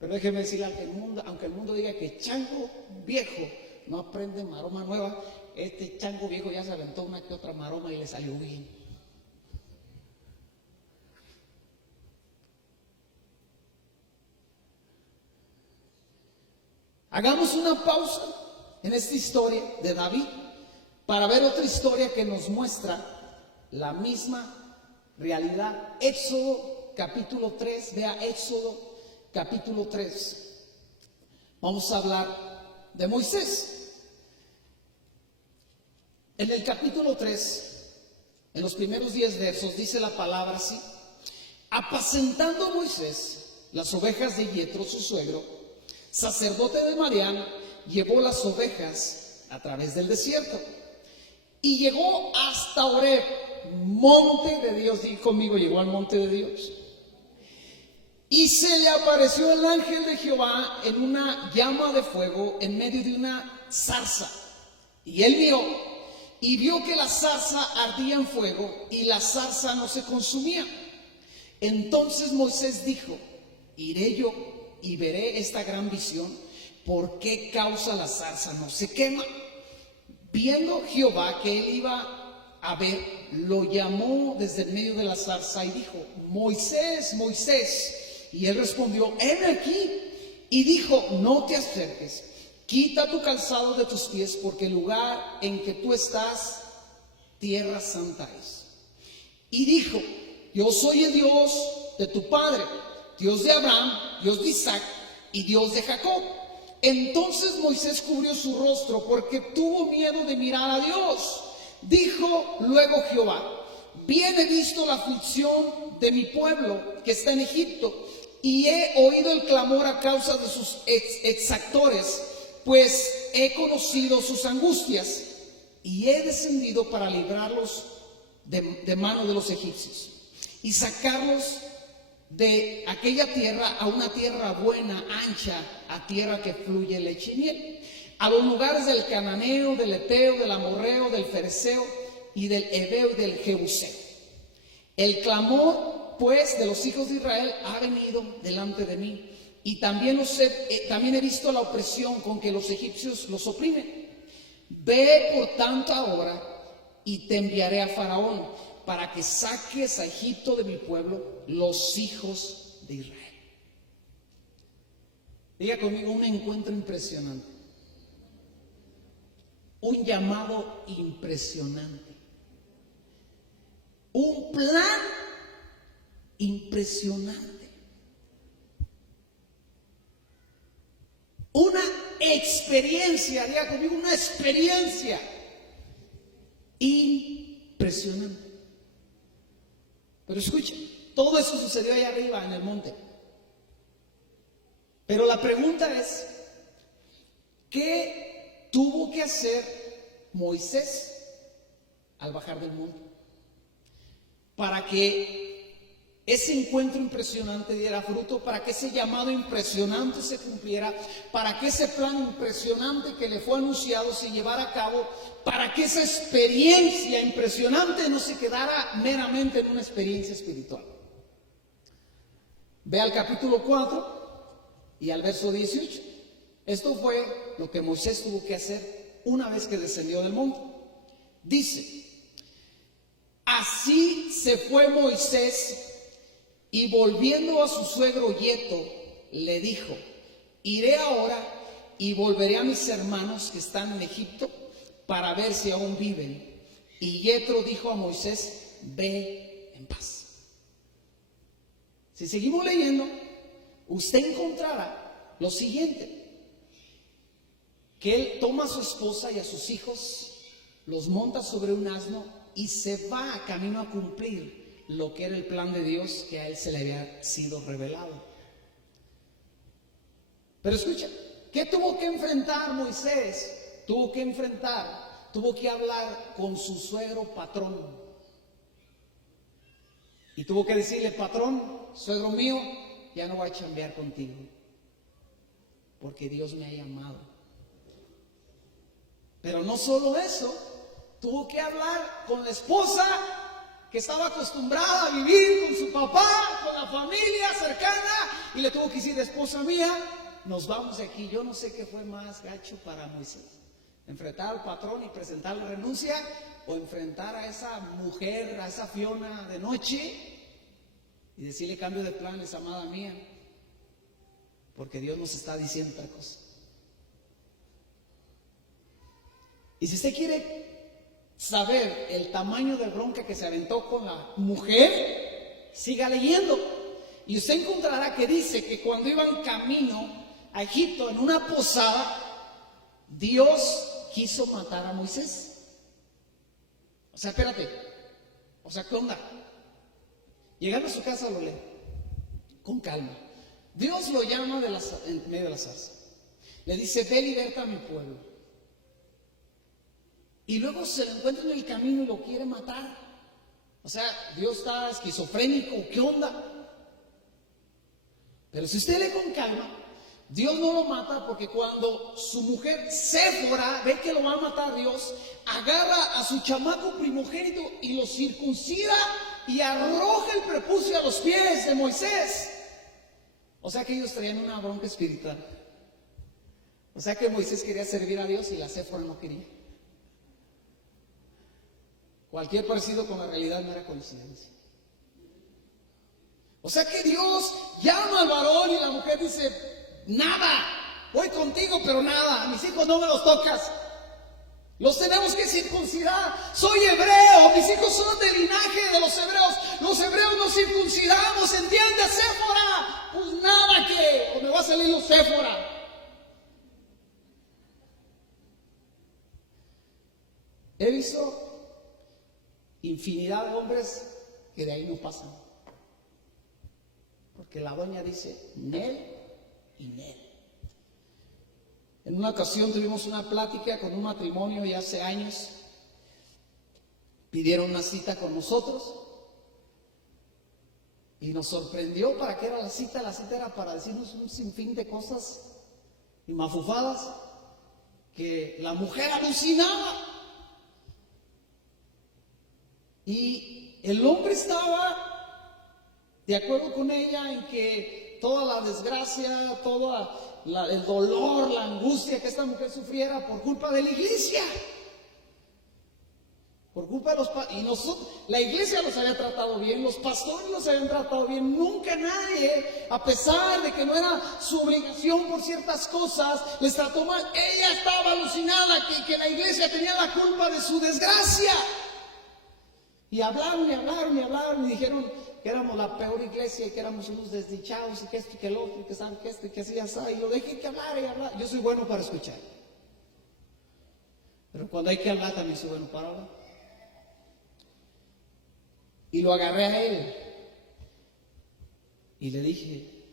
Pero déjeme decirle, aunque el mundo diga que chango viejo no aprende maroma nueva, este chango viejo ya se aventó una que otra maroma y le salió bien. Hagamos una pausa en esta historia de David para ver otra historia que nos muestra la misma realidad. Éxodo capítulo 3, vea Éxodo capítulo 3. Vamos a hablar de Moisés. En el capítulo 3, en los primeros 10 versos, dice la palabra así: apacentando Moisés las ovejas de Yetro, su suegro, sacerdote de Madián, llevó las ovejas a través del desierto y llegó hasta Horeb, monte de Dios. Diga conmigo, llegó al monte de Dios. Y se le apareció el ángel de Jehová en una llama de fuego en medio de una zarza. Y él miró y vio que la zarza ardía en fuego y la zarza no se consumía. Entonces Moisés dijo: iré yo y veré esta gran visión, ¿por qué causa la zarza no se quema? Viendo Jehová que él iba a ver, lo llamó desde el medio de la zarza y dijo: Moisés, Moisés. Y él respondió: heme aquí. Y dijo: no te acerques, quita tu calzado de tus pies, porque el lugar en que tú estás, tierra santa es. Y dijo: yo soy el Dios de tu padre, Dios de Abraham, Dios de Isaac y Dios de Jacob. Entonces Moisés cubrió su rostro porque tuvo miedo de mirar a Dios. Dijo luego Jehová: bien he visto la aflicción de mi pueblo que está en Egipto, y he oído el clamor a causa de sus exactores, pues he conocido sus angustias, y he descendido para librarlos de mano de los egipcios y sacarlos de aquella tierra a una tierra buena, ancha, a tierra que fluye leche y miel, a los lugares del cananeo, del eteo, del amorreo, del fereceo y del heveo y del jebuseo. El clamor pues de los hijos de Israel ha venido delante de mí, y también he visto la opresión con que los egipcios los oprimen. Ve por tanto ahora y te enviaré a Faraón para que saques a Egipto de mi pueblo, los hijos de Israel. Diga conmigo: un encuentro impresionante, un llamado impresionante, un plan impresionante, una experiencia, diga conmigo, una experiencia impresionante. Pero escuchen, todo eso sucedió allá arriba en el monte. Pero la pregunta es: ¿qué tuvo que hacer Moisés al bajar del monte para que ese encuentro impresionante diera fruto, para que ese llamado impresionante se cumpliera, para que ese plan impresionante que le fue anunciado se llevara a cabo, para que esa experiencia impresionante no se quedara meramente en una experiencia espiritual. Ve al capítulo 4 y al verso 18. Esto fue lo que Moisés tuvo que hacer una vez que descendió del monte. Dice: así se fue Moisés, y volviendo a su suegro Yetro, le dijo: iré ahora y volveré a mis hermanos que están en Egipto para ver si aún viven. Y Yetro dijo a Moisés: ve en paz. Si seguimos leyendo, usted encontrará lo siguiente: que él toma a su esposa y a sus hijos, los monta sobre un asno y se va a camino a cumplir lo que era el plan de Dios que a él se le había sido revelado. Pero escucha, ¿qué tuvo que enfrentar Moisés? Tuvo que hablar con su suegro patrón. Y tuvo que decirle: patrón, suegro mío, ya no voy a chambear contigo, porque Dios me ha llamado. Pero no solo eso, tuvo que hablar con la esposa que estaba acostumbrada a vivir con su papá, con la familia cercana, y le tuvo que decir: esposa mía, nos vamos de aquí. Yo no sé qué fue más gacho para Moisés: enfrentar al patrón y presentar la renuncia, o enfrentar a esa mujer, a esa Fiona de noche, y decirle: cambio de planes, amada mía, porque Dios nos está diciendo otra cosa. Y si usted quiere saber el tamaño de bronca que se aventó con la mujer, siga leyendo. Y usted encontrará que dice que cuando iban camino a Egipto en una posada, Dios quiso matar a Moisés. O sea, espérate. O sea, ¿qué onda? Llegando a su casa lo lee con calma. Dios lo llama en medio de la zarza. Le dice: ve, liberta a mi pueblo. Y luego se lo encuentra en el camino y lo quiere matar. O sea, Dios está esquizofrénico, ¿qué onda? Pero si usted lee con calma, Dios no lo mata, porque cuando su mujer Séfora ve que lo va a matar Dios, agarra a su chamaco primogénito y lo circuncida y arroja el prepucio a los pies de Moisés. O sea que ellos traían una bronca espiritual. O sea que Moisés quería servir a Dios y la Séfora no quería. Cualquier parecido con la realidad no era coincidencia. O sea que Dios llama al varón y la mujer dice: nada, voy contigo, pero nada, mis hijos no me los tocas. Los tenemos que circuncidar. Soy hebreo, mis hijos son del linaje de los hebreos. Los hebreos nos circuncidamos, ¿entiendes, Séfora? Pues nada, que o me va a salir los Séfora. He visto infinidad de hombres que de ahí no pasan, porque la doña dice Nel y Nel. En una ocasión tuvimos una plática con un matrimonio y hace años pidieron una cita con nosotros y nos sorprendió. ¿Para qué era la cita? La cita era para decirnos un sinfín de cosas y mafufadas que la mujer alucinaba. Y el hombre estaba de acuerdo con ella en que toda la desgracia, todo el dolor, la angustia que esta mujer sufriera por culpa de la iglesia, por culpa de los y nosotros, la iglesia los había tratado bien, los pastores los habían tratado bien, nunca nadie, a pesar de que no era su obligación por ciertas cosas, les trató mal. Ella estaba alucinada que la iglesia tenía la culpa de su desgracia. Y hablaron y dijeron que éramos la peor iglesia y que éramos unos desdichados y que esto y que el otro y que saben que esto y que así, así. Y lo dejé que hablar y hablar. Yo soy bueno para escuchar, pero cuando hay que hablar también soy bueno para hablar. Y lo agarré a él y le dije: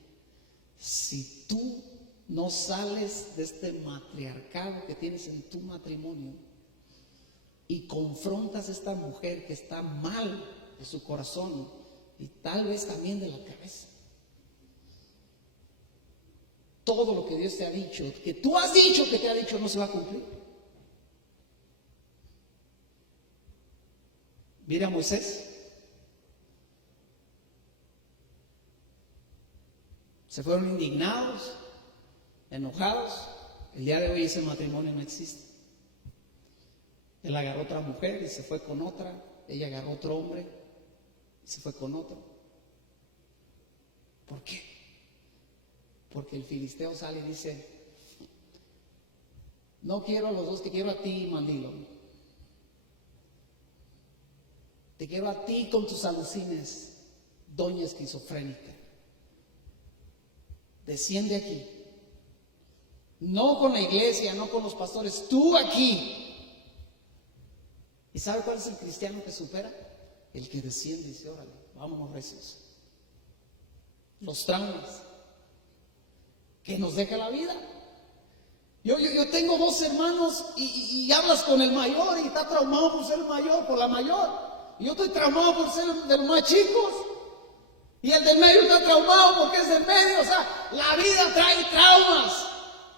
si tú no sales de este matriarcado que tienes en tu matrimonio y confrontas a esta mujer que está mal de su corazón, y tal vez también de la cabeza. Todo lo que Dios te ha dicho, que tú has dicho que te ha dicho, no se va a cumplir. Mira a Moisés. Se fueron indignados, enojados. El día de hoy ese matrimonio no existe. Él agarró otra mujer y se fue con otra. Ella agarró otro hombre y se fue con otro. ¿Por qué? Porque el filisteo sale y dice: no quiero a los dos, te quiero a ti, mandilón. Te quiero a ti con tus alucines, doña esquizofrénica. Desciende aquí. No con la iglesia, no con los pastores, tú aquí. ¿Y sabe cuál es el cristiano que supera? El que desciende y dice: órale, vámonos recios. Los traumas que nos deja la vida. Yo tengo dos hermanos y hablas con el mayor y está traumado por ser el mayor, por la mayor. Y yo estoy traumado por ser de los más chicos. Y el del medio está traumado porque es del medio. O sea, la vida trae traumas.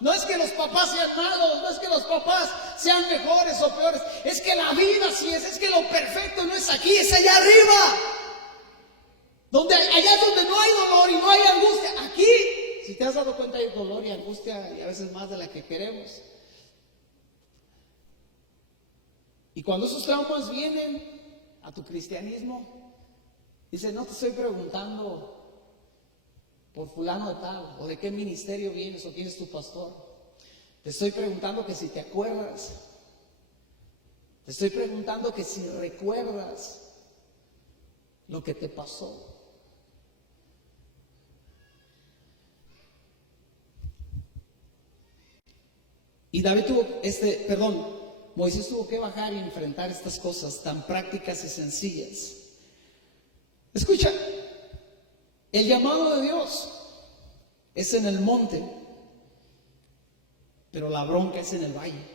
No es que los papás sean malos, no es que los papás sean mejores o peores. Es que la vida sí es que lo perfecto no es aquí, es allá arriba. Allá donde no hay dolor y no hay angustia. Aquí, si te has dado cuenta, hay dolor y angustia y a veces más de la que queremos. Y cuando esos traumas vienen a tu cristianismo, dice: no te estoy preguntando por fulano de tal, o de qué ministerio vienes, o quién es tu pastor. Te estoy preguntando que si te acuerdas. Te estoy preguntando que si recuerdas lo que te pasó. Y Moisés tuvo que bajar y enfrentar estas cosas tan prácticas y sencillas. Escucha, el llamado de Dios es en el monte, pero la bronca es en el valle.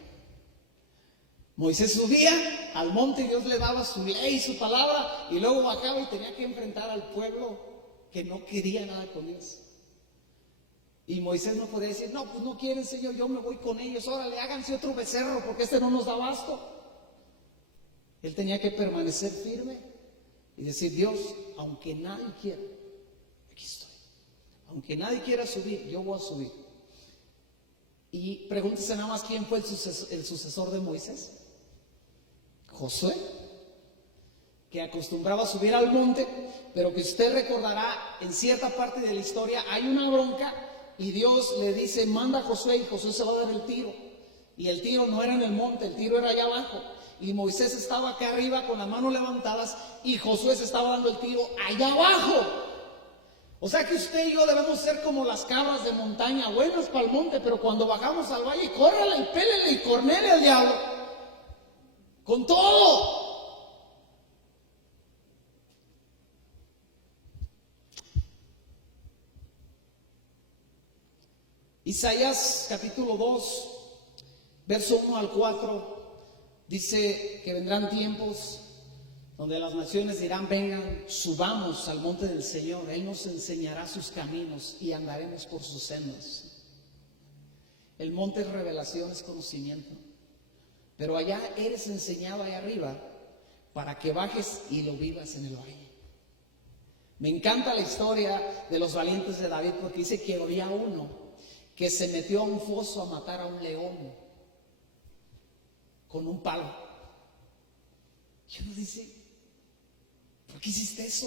Moisés subía al monte y Dios le daba su ley, su palabra, y luego bajaba y tenía que enfrentar al pueblo que no quería nada con Dios. Y Moisés no podía decir: no, pues no quieren, Señor, yo me voy con ellos, órale, háganse otro becerro porque este no nos da abasto. Él tenía que permanecer firme y decir: Dios, aunque nadie quiera, aquí estoy. Aunque nadie quiera subir, yo voy a subir. Y pregúntese nada más: ¿quién fue el sucesor de Moisés? Josué, que acostumbraba a subir al monte, pero que usted recordará, en cierta parte de la historia hay una bronca y Dios le dice: manda a Josué, y Josué se va a dar el tiro. Y el tiro no era en el monte, el tiro era allá abajo. Y Moisés estaba acá arriba con las manos levantadas y Josué se estaba dando el tiro allá abajo. O sea que usted y yo debemos ser como las cabras de montaña, buenas para el monte, pero cuando bajamos al valle, córrele y pélele y cornele al diablo. Con todo. Isaías capítulo 2, verso 1 al 4, dice que vendrán tiempos donde las naciones dirán: vengan, subamos al monte del Señor, Él nos enseñará sus caminos y andaremos por sus sendas. El monte es revelación, es conocimiento, pero allá eres enseñado allá arriba para que bajes y lo vivas en el valle. Me encanta la historia de los valientes de David, porque dice que había uno que se metió a un foso a matar a un león con un palo. Y uno dice: ¿por qué hiciste eso?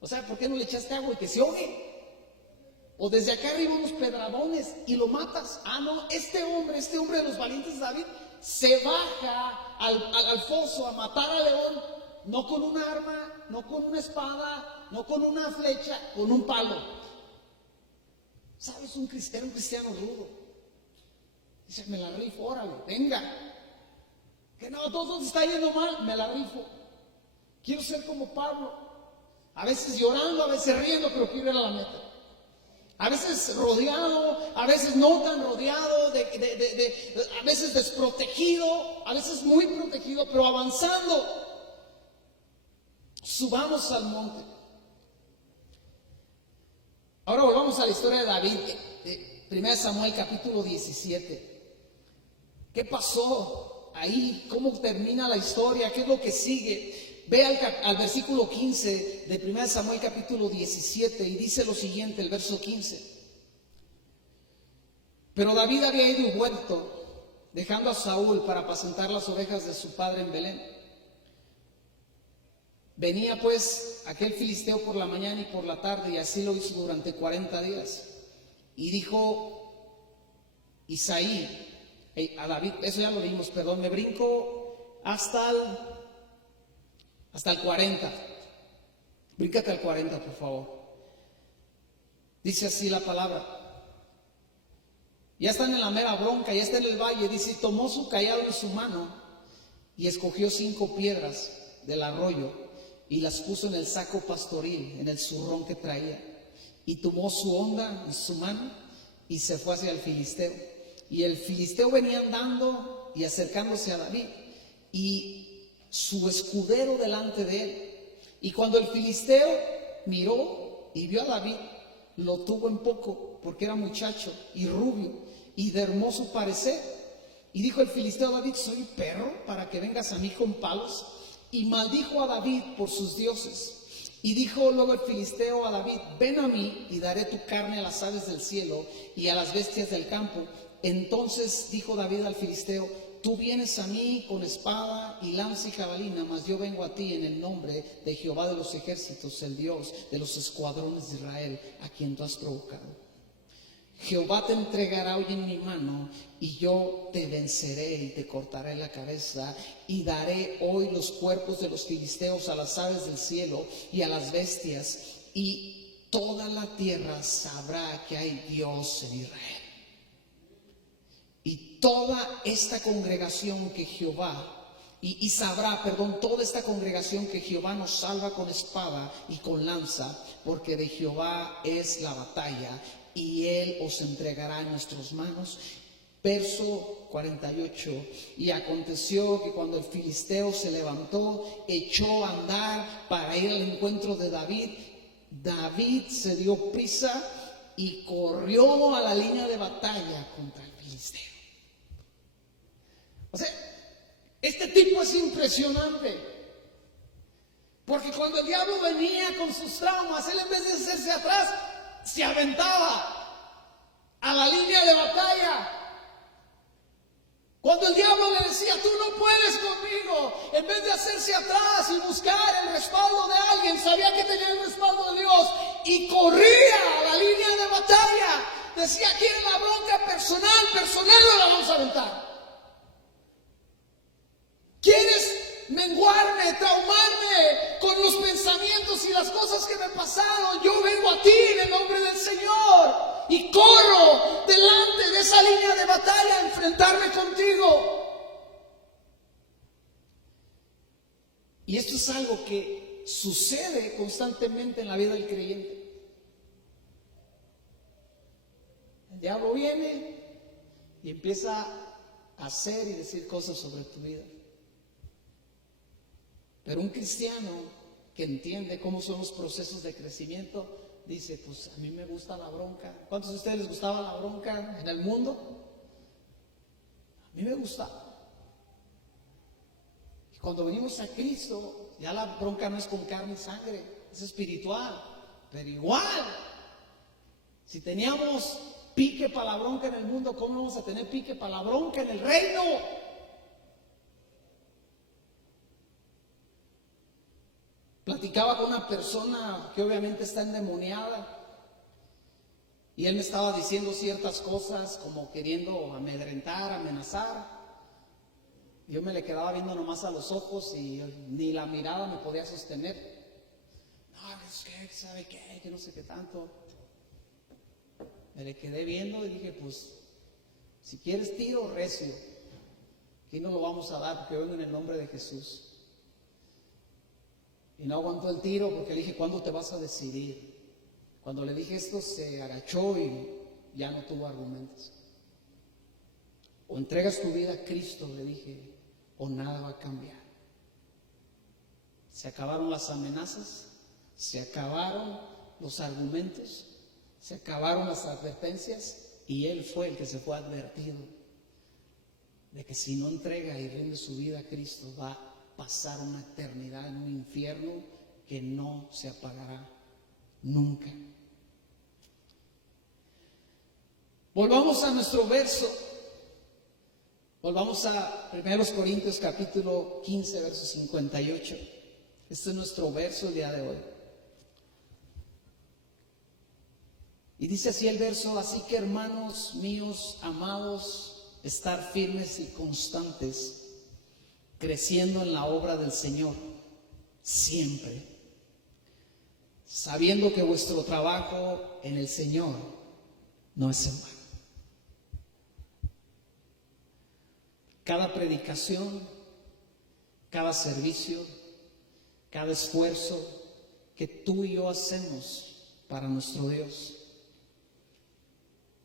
O sea, ¿por qué no le echaste agua y que se ahogue? O desde acá arriba unos pedradones y lo matas. Ah, no, este hombre de los valientes de David se baja al foso a matar al león, no con un arma, no con una espada, no con una flecha, con un palo. ¿Sabes? Un cristiano rudo. Dice: me la rifo, órale, venga. Que no, todo está yendo mal, me la rifo. Quiero ser como Pablo. A veces llorando, a veces riendo, pero quiero ir a la meta. A veces rodeado, a veces no tan rodeado, a veces desprotegido, a veces muy protegido, pero avanzando. Subamos al monte. vamos a la historia de David, 1 Samuel capítulo 17. ¿Qué pasó ahí? ¿Cómo termina la historia? ¿Qué es lo que sigue? Ve al versículo 15 de 1 Samuel capítulo 17 y dice lo siguiente, el verso 15. Pero David había ido y vuelto, dejando a Saúl para apacentar las ovejas de su padre en Belén. Venía pues aquel filisteo por la mañana y por la tarde, y así lo hizo durante 40 días. Y dijo Isaí a David, eso ya lo leímos, perdón, me brinco hasta el 40. Bríncate al 40, por favor. Dice así la palabra. Ya están en la mera bronca, ya está en el valle. Dice, tomó su cayado en su mano y escogió 5 piedras del arroyo y las puso en el saco pastoril, en el zurrón que traía. Y tomó su honda en su mano y se fue hacia el filisteo. Y el filisteo venía andando y acercándose a David, y su escudero delante de él. Y cuando el filisteo miró y vio a David, lo tuvo en poco, porque era muchacho y rubio y de hermoso parecer. Y dijo el filisteo a David, ¿soy perro para que vengas a mí con palos? Y maldijo a David por sus dioses. Y dijo luego el filisteo a David, ven a mí y daré tu carne a las aves del cielo y a las bestias del campo. Entonces dijo David al filisteo, tú vienes a mí con espada y lanza y jabalina, mas yo vengo a ti en el nombre de Jehová de los ejércitos, el Dios de los escuadrones de Israel, a quien tú has provocado. Jehová te entregará hoy en mi mano, y yo te venceré y te cortaré la cabeza, y daré hoy los cuerpos de los filisteos a las aves del cielo y a las bestias, y toda la tierra sabrá que hay Dios en Israel. Y toda esta congregación que Jehová, toda esta congregación que Jehová nos salva con espada y con lanza, porque de Jehová es la batalla, y Él os entregará en nuestras manos. Verso 48. Y aconteció que cuando el filisteo se levantó, echó a andar para ir al encuentro de David. David se dio prisa y corrió a la línea de batalla contra el filisteo. O sea, este tipo es impresionante, porque cuando el diablo venía con sus traumas, él en vez de hacerse atrás, se aventaba a la línea de batalla. Cuando el diablo le decía, tú no puedes conmigo, en vez de hacerse atrás y buscar el respaldo de alguien, sabía que tenía el respaldo de Dios y corría a la línea de batalla. Decía, quiere la bronca personal no la vamos a aventar. ¿Quieres menguarme, traumarme con los pensamientos y las cosas que me pasaron? Yo vengo a ti en el nombre del Señor y corro delante de esa línea de batalla a enfrentarme contigo. Y esto es algo que sucede constantemente en la vida del creyente. El diablo viene y empieza a hacer y decir cosas sobre tu vida. Pero un cristiano que entiende cómo son los procesos de crecimiento, dice, pues a mí me gusta la bronca. ¿Cuántos de ustedes les gustaba la bronca en el mundo? A mí me gustaba. Y cuando venimos a Cristo, ya la bronca no es con carne y sangre, es espiritual. Pero igual, si teníamos pique para la bronca en el mundo, ¿cómo vamos a tener pique para la bronca en el reino? Platicaba con una persona que obviamente está endemoniada, y él me estaba diciendo ciertas cosas como queriendo amedrentar, amenazar. Yo me le quedaba viendo nomás a los ojos y ni la mirada me podía sostener. No, es que sabe qué, que no sé qué tanto. Me le quedé viendo y dije, pues si quieres tiro recio, aquí no lo vamos a dar porque vengo en el nombre de Jesús. Y no aguantó el tiro porque le dije, ¿cuándo te vas a decidir? Cuando le dije esto, se agachó y ya no tuvo argumentos. O entregas tu vida a Cristo, le dije, o nada va a cambiar. Se acabaron las amenazas, se acabaron los argumentos, Se acabaron las advertencias y él fue el que se fue advertido de que si no entrega y rinde su vida a Cristo va a pasar una eternidad en un infierno que no se apagará nunca. Volvamos a nuestro verso. Volvamos a 1 Corintios capítulo 15, verso 58. Este es nuestro verso el día de hoy. Y dice así el verso: así que, hermanos míos amados, estar firmes y constantes, creciendo en la obra del Señor, siempre, sabiendo que vuestro trabajo en el Señor no es en vano. Cada predicación, cada servicio, cada esfuerzo que tú y yo hacemos para nuestro Dios,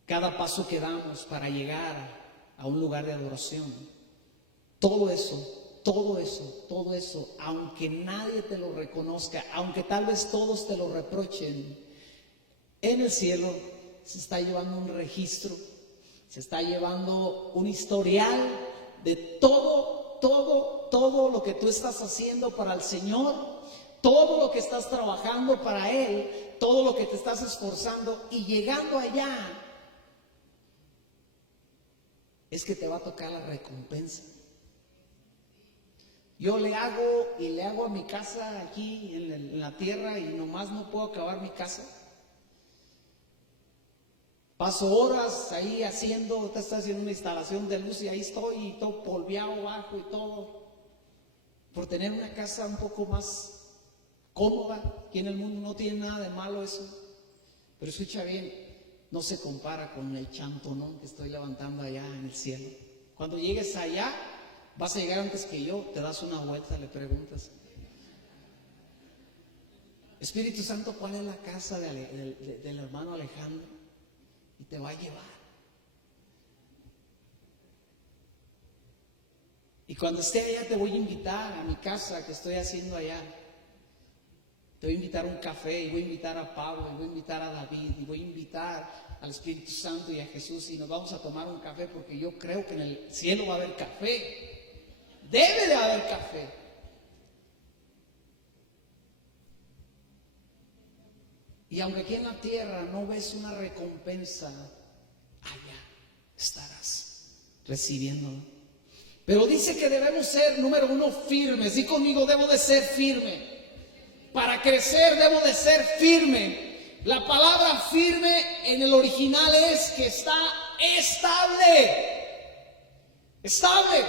cada paso que damos para llegar a un lugar de adoración, todo eso, aunque nadie te lo reconozca, aunque tal vez todos te lo reprochen, en el cielo se está llevando un registro, se está llevando un historial de todo lo que tú estás haciendo para el Señor, todo lo que estás trabajando para Él, todo lo que te estás esforzando, y llegando allá es que te va a tocar la recompensa. Yo le hago a mi casa aquí en la tierra y nomás no puedo acabar mi casa. Paso horas ahí estás haciendo una instalación de luz y ahí estoy y todo polveado abajo y todo, por tener una casa un poco más cómoda. Aquí en el mundo no tiene nada de malo eso, pero escucha bien, no se compara con el chantonón que estoy levantando allá en el cielo. Cuando llegues allá, vas a llegar antes que yo, te das una vuelta, le preguntas: Espíritu Santo, ¿cuál es la casa del hermano Alejandro? Y te va a llevar. Y cuando esté allá te voy a invitar a mi casa que estoy haciendo allá. Te voy a invitar a un café, y voy a invitar a Pablo, y voy a invitar a David, y voy a invitar al Espíritu Santo y a Jesús, y nos vamos a tomar un café, porque yo creo que en el cielo va a haber café. Debe de haber café. Y aunque aquí en la tierra no ves una recompensa, allá estarás recibiéndolo. Pero dice que debemos ser, número uno, firmes. Di conmigo: debo de ser firme. Para crecer debo de ser firme. La palabra firme en el original es que está estable. Estable.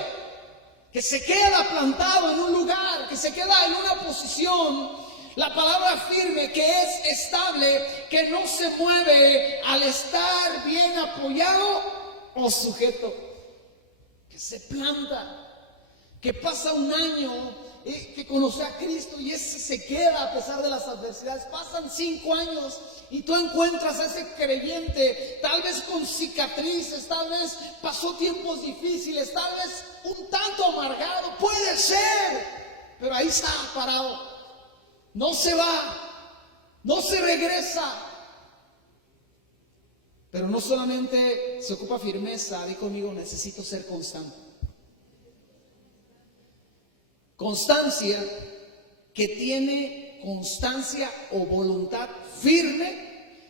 Que se queda plantado en un lugar, que se queda en una posición. La palabra firme, que es estable, que no se mueve al estar bien apoyado o sujeto, que se planta, que pasa un año, que conoce a Cristo y ese se queda a pesar de las adversidades. Pasan 5 años y tú encuentras a ese creyente, tal vez con cicatrices, tal vez pasó tiempos difíciles, tal vez un tanto amargado, puede ser, pero ahí está parado. No se va, no se regresa. Pero no solamente se ocupa firmeza, di conmigo: necesito ser constante. Constancia que tiene constancia o voluntad firme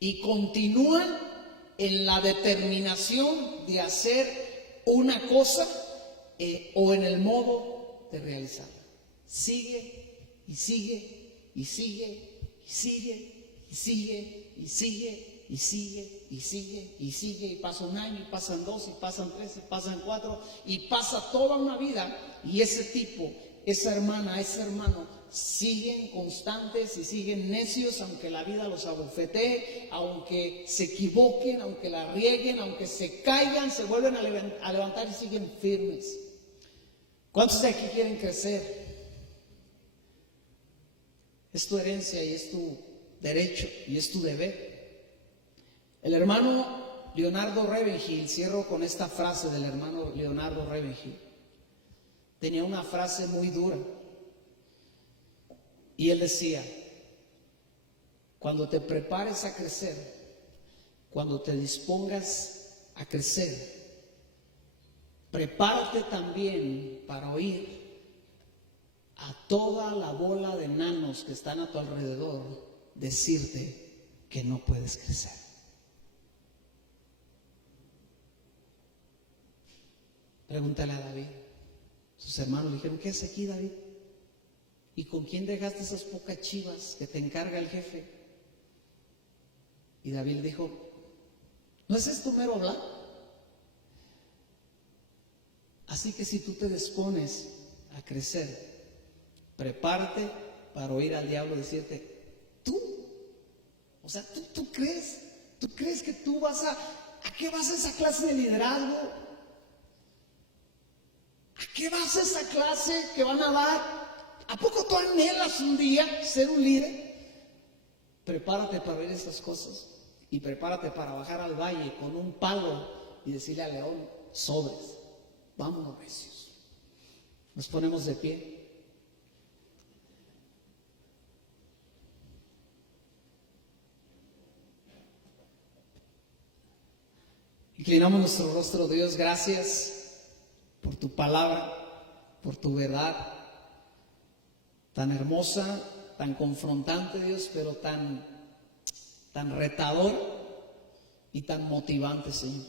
y continúa en la determinación de hacer una cosa o en el modo de realizarla. Sigue y sigue y sigue y sigue y sigue y sigue y sigue y sigue y sigue, y pasa un año, y pasan 2, y pasan 3, y pasan 4, y pasa toda una vida, y ese tipo, esa hermana, ese hermano siguen constantes y siguen necios, aunque la vida los abofetee, aunque se equivoquen, aunque la rieguen, aunque se caigan, se vuelven a levantar y siguen firmes. ¿Cuántos de aquí quieren crecer? Es tu herencia y es tu derecho y es tu deber. El hermano Leonardo Ravenhill, cierro con esta frase del hermano Leonardo Ravenhill. Tenía una frase muy dura y él decía: cuando te prepares a crecer, cuando te dispongas a crecer, prepárate también para oír a toda la bola de enanos que están a tu alrededor decirte que no puedes crecer. Pregúntale a David. Sus hermanos le dijeron: ¿qué haces aquí, David? ¿Y con quién dejaste esas pocas chivas que te encarga el jefe? Y David le dijo: ¿no es esto mero hablar? Así que si tú te dispones a crecer, prepárate para oír al diablo decirte: tú, o sea, tú crees que tú vas ¿a qué vas a esa clase de liderazgo? ¿A qué vas a esa clase que van a dar? ¿A poco tú anhelas un día ser un líder? Prepárate para ver esas cosas y prepárate para bajar al valle con un palo y decirle al león: sobres, vámonos recios. Nos ponemos de pie. Inclinamos nuestro rostro. Dios, gracias por tu palabra, por tu verdad, tan hermosa, tan confrontante, Dios, pero tan retador y tan motivante, Señor.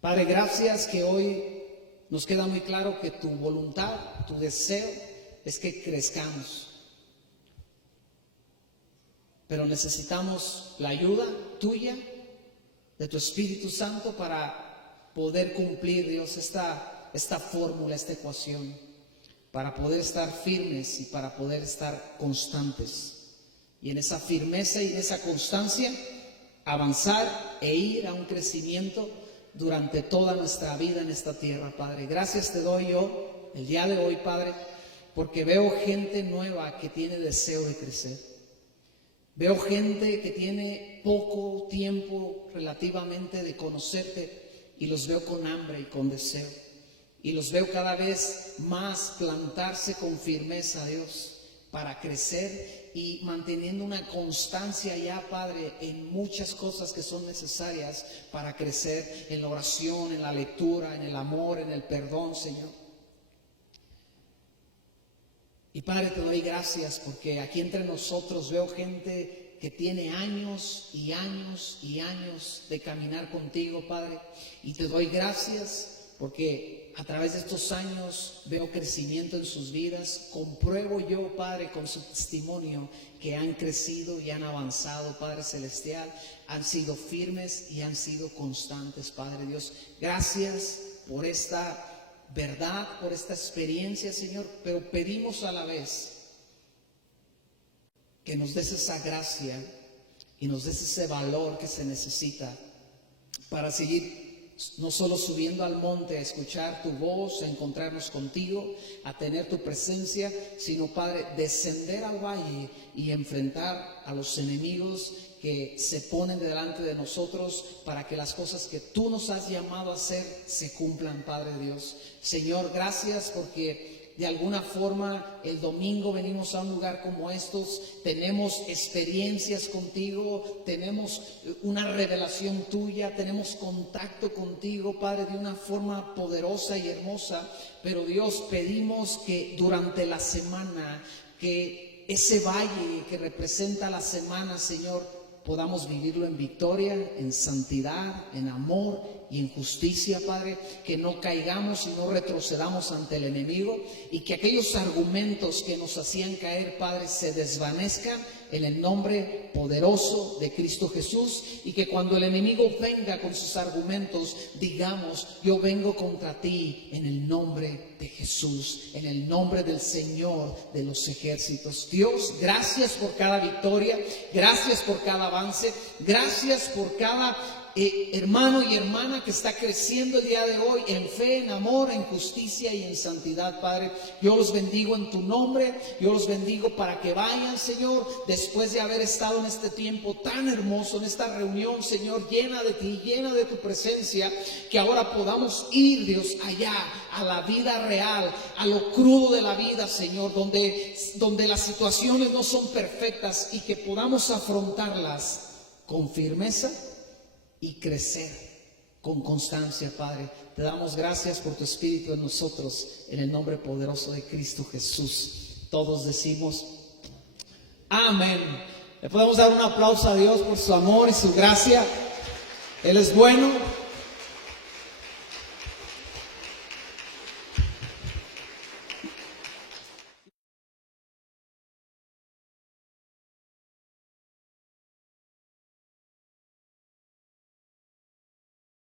Padre, gracias que hoy nos queda muy claro que tu voluntad, tu deseo es que crezcamos. Pero necesitamos la ayuda tuya, de tu Espíritu Santo, para poder cumplir, Dios, esta fórmula, esta ecuación, para poder estar firmes y para poder estar constantes. Y en esa firmeza y en esa constancia, avanzar e ir a un crecimiento durante toda nuestra vida en esta tierra, Padre. Gracias te doy yo el día de hoy, Padre, porque veo gente nueva que tiene deseo de crecer. Veo gente que tiene poco tiempo relativamente de conocerte y los veo con hambre y con deseo. Y los veo cada vez más plantarse con firmeza, Dios, para crecer y manteniendo una constancia ya, Padre, en muchas cosas que son necesarias para crecer en la oración, en la lectura, en el amor, en el perdón, Señor. Y Padre, te doy gracias porque aquí entre nosotros veo gente que tiene años y años y años de caminar contigo, Padre. Y te doy gracias porque a través de estos años veo crecimiento en sus vidas. Compruebo yo, Padre, con su testimonio que han crecido y han avanzado, Padre Celestial. Han sido firmes y han sido constantes, Padre Dios. Gracias por esta verdad, por esta experiencia, Señor, pero pedimos a la vez que nos des esa gracia y nos des ese valor que se necesita para seguir no solo subiendo al monte a escuchar tu voz, a encontrarnos contigo, a tener tu presencia, sino, Padre, descender al valle y enfrentar a los enemigos que se ponen delante de nosotros para que las cosas que tú nos has llamado a hacer se cumplan, Padre Dios. Señor, gracias porque de alguna forma el domingo venimos a un lugar como estos, tenemos experiencias contigo, tenemos una revelación tuya, tenemos contacto contigo, Padre, de una forma poderosa y hermosa. Pero Dios, pedimos que durante la semana, que ese valle que representa la semana, Señor, podamos vivirlo en victoria, en santidad, en amor y en justicia, Padre. Que no caigamos y no retrocedamos ante el enemigo, y que aquellos argumentos que nos hacían caer, Padre, se desvanezcan en el nombre poderoso de Cristo Jesús. Y que cuando el enemigo venga con sus argumentos, digamos: yo vengo contra ti en el nombre de Jesús, en el nombre del Señor de los ejércitos. Dios, gracias por cada victoria, gracias por cada avance, gracias por cada hermano y hermana que está creciendo el día de hoy en fe, en amor, en justicia y en santidad, Padre. Yo los bendigo en tu nombre, yo los bendigo para que vayan, Señor, después de haber estado en este tiempo tan hermoso, en esta reunión, Señor, llena de ti, llena de tu presencia, que ahora podamos ir, Dios, allá, a la vida real, a lo crudo de la vida, Señor, donde las situaciones no son perfectas y que podamos afrontarlas con firmeza y crecer con constancia, Padre. Te damos gracias por tu Espíritu en nosotros, en el nombre poderoso de Cristo Jesús. Todos decimos amén. Le podemos dar un aplauso a Dios por su amor y su gracia. Él es bueno.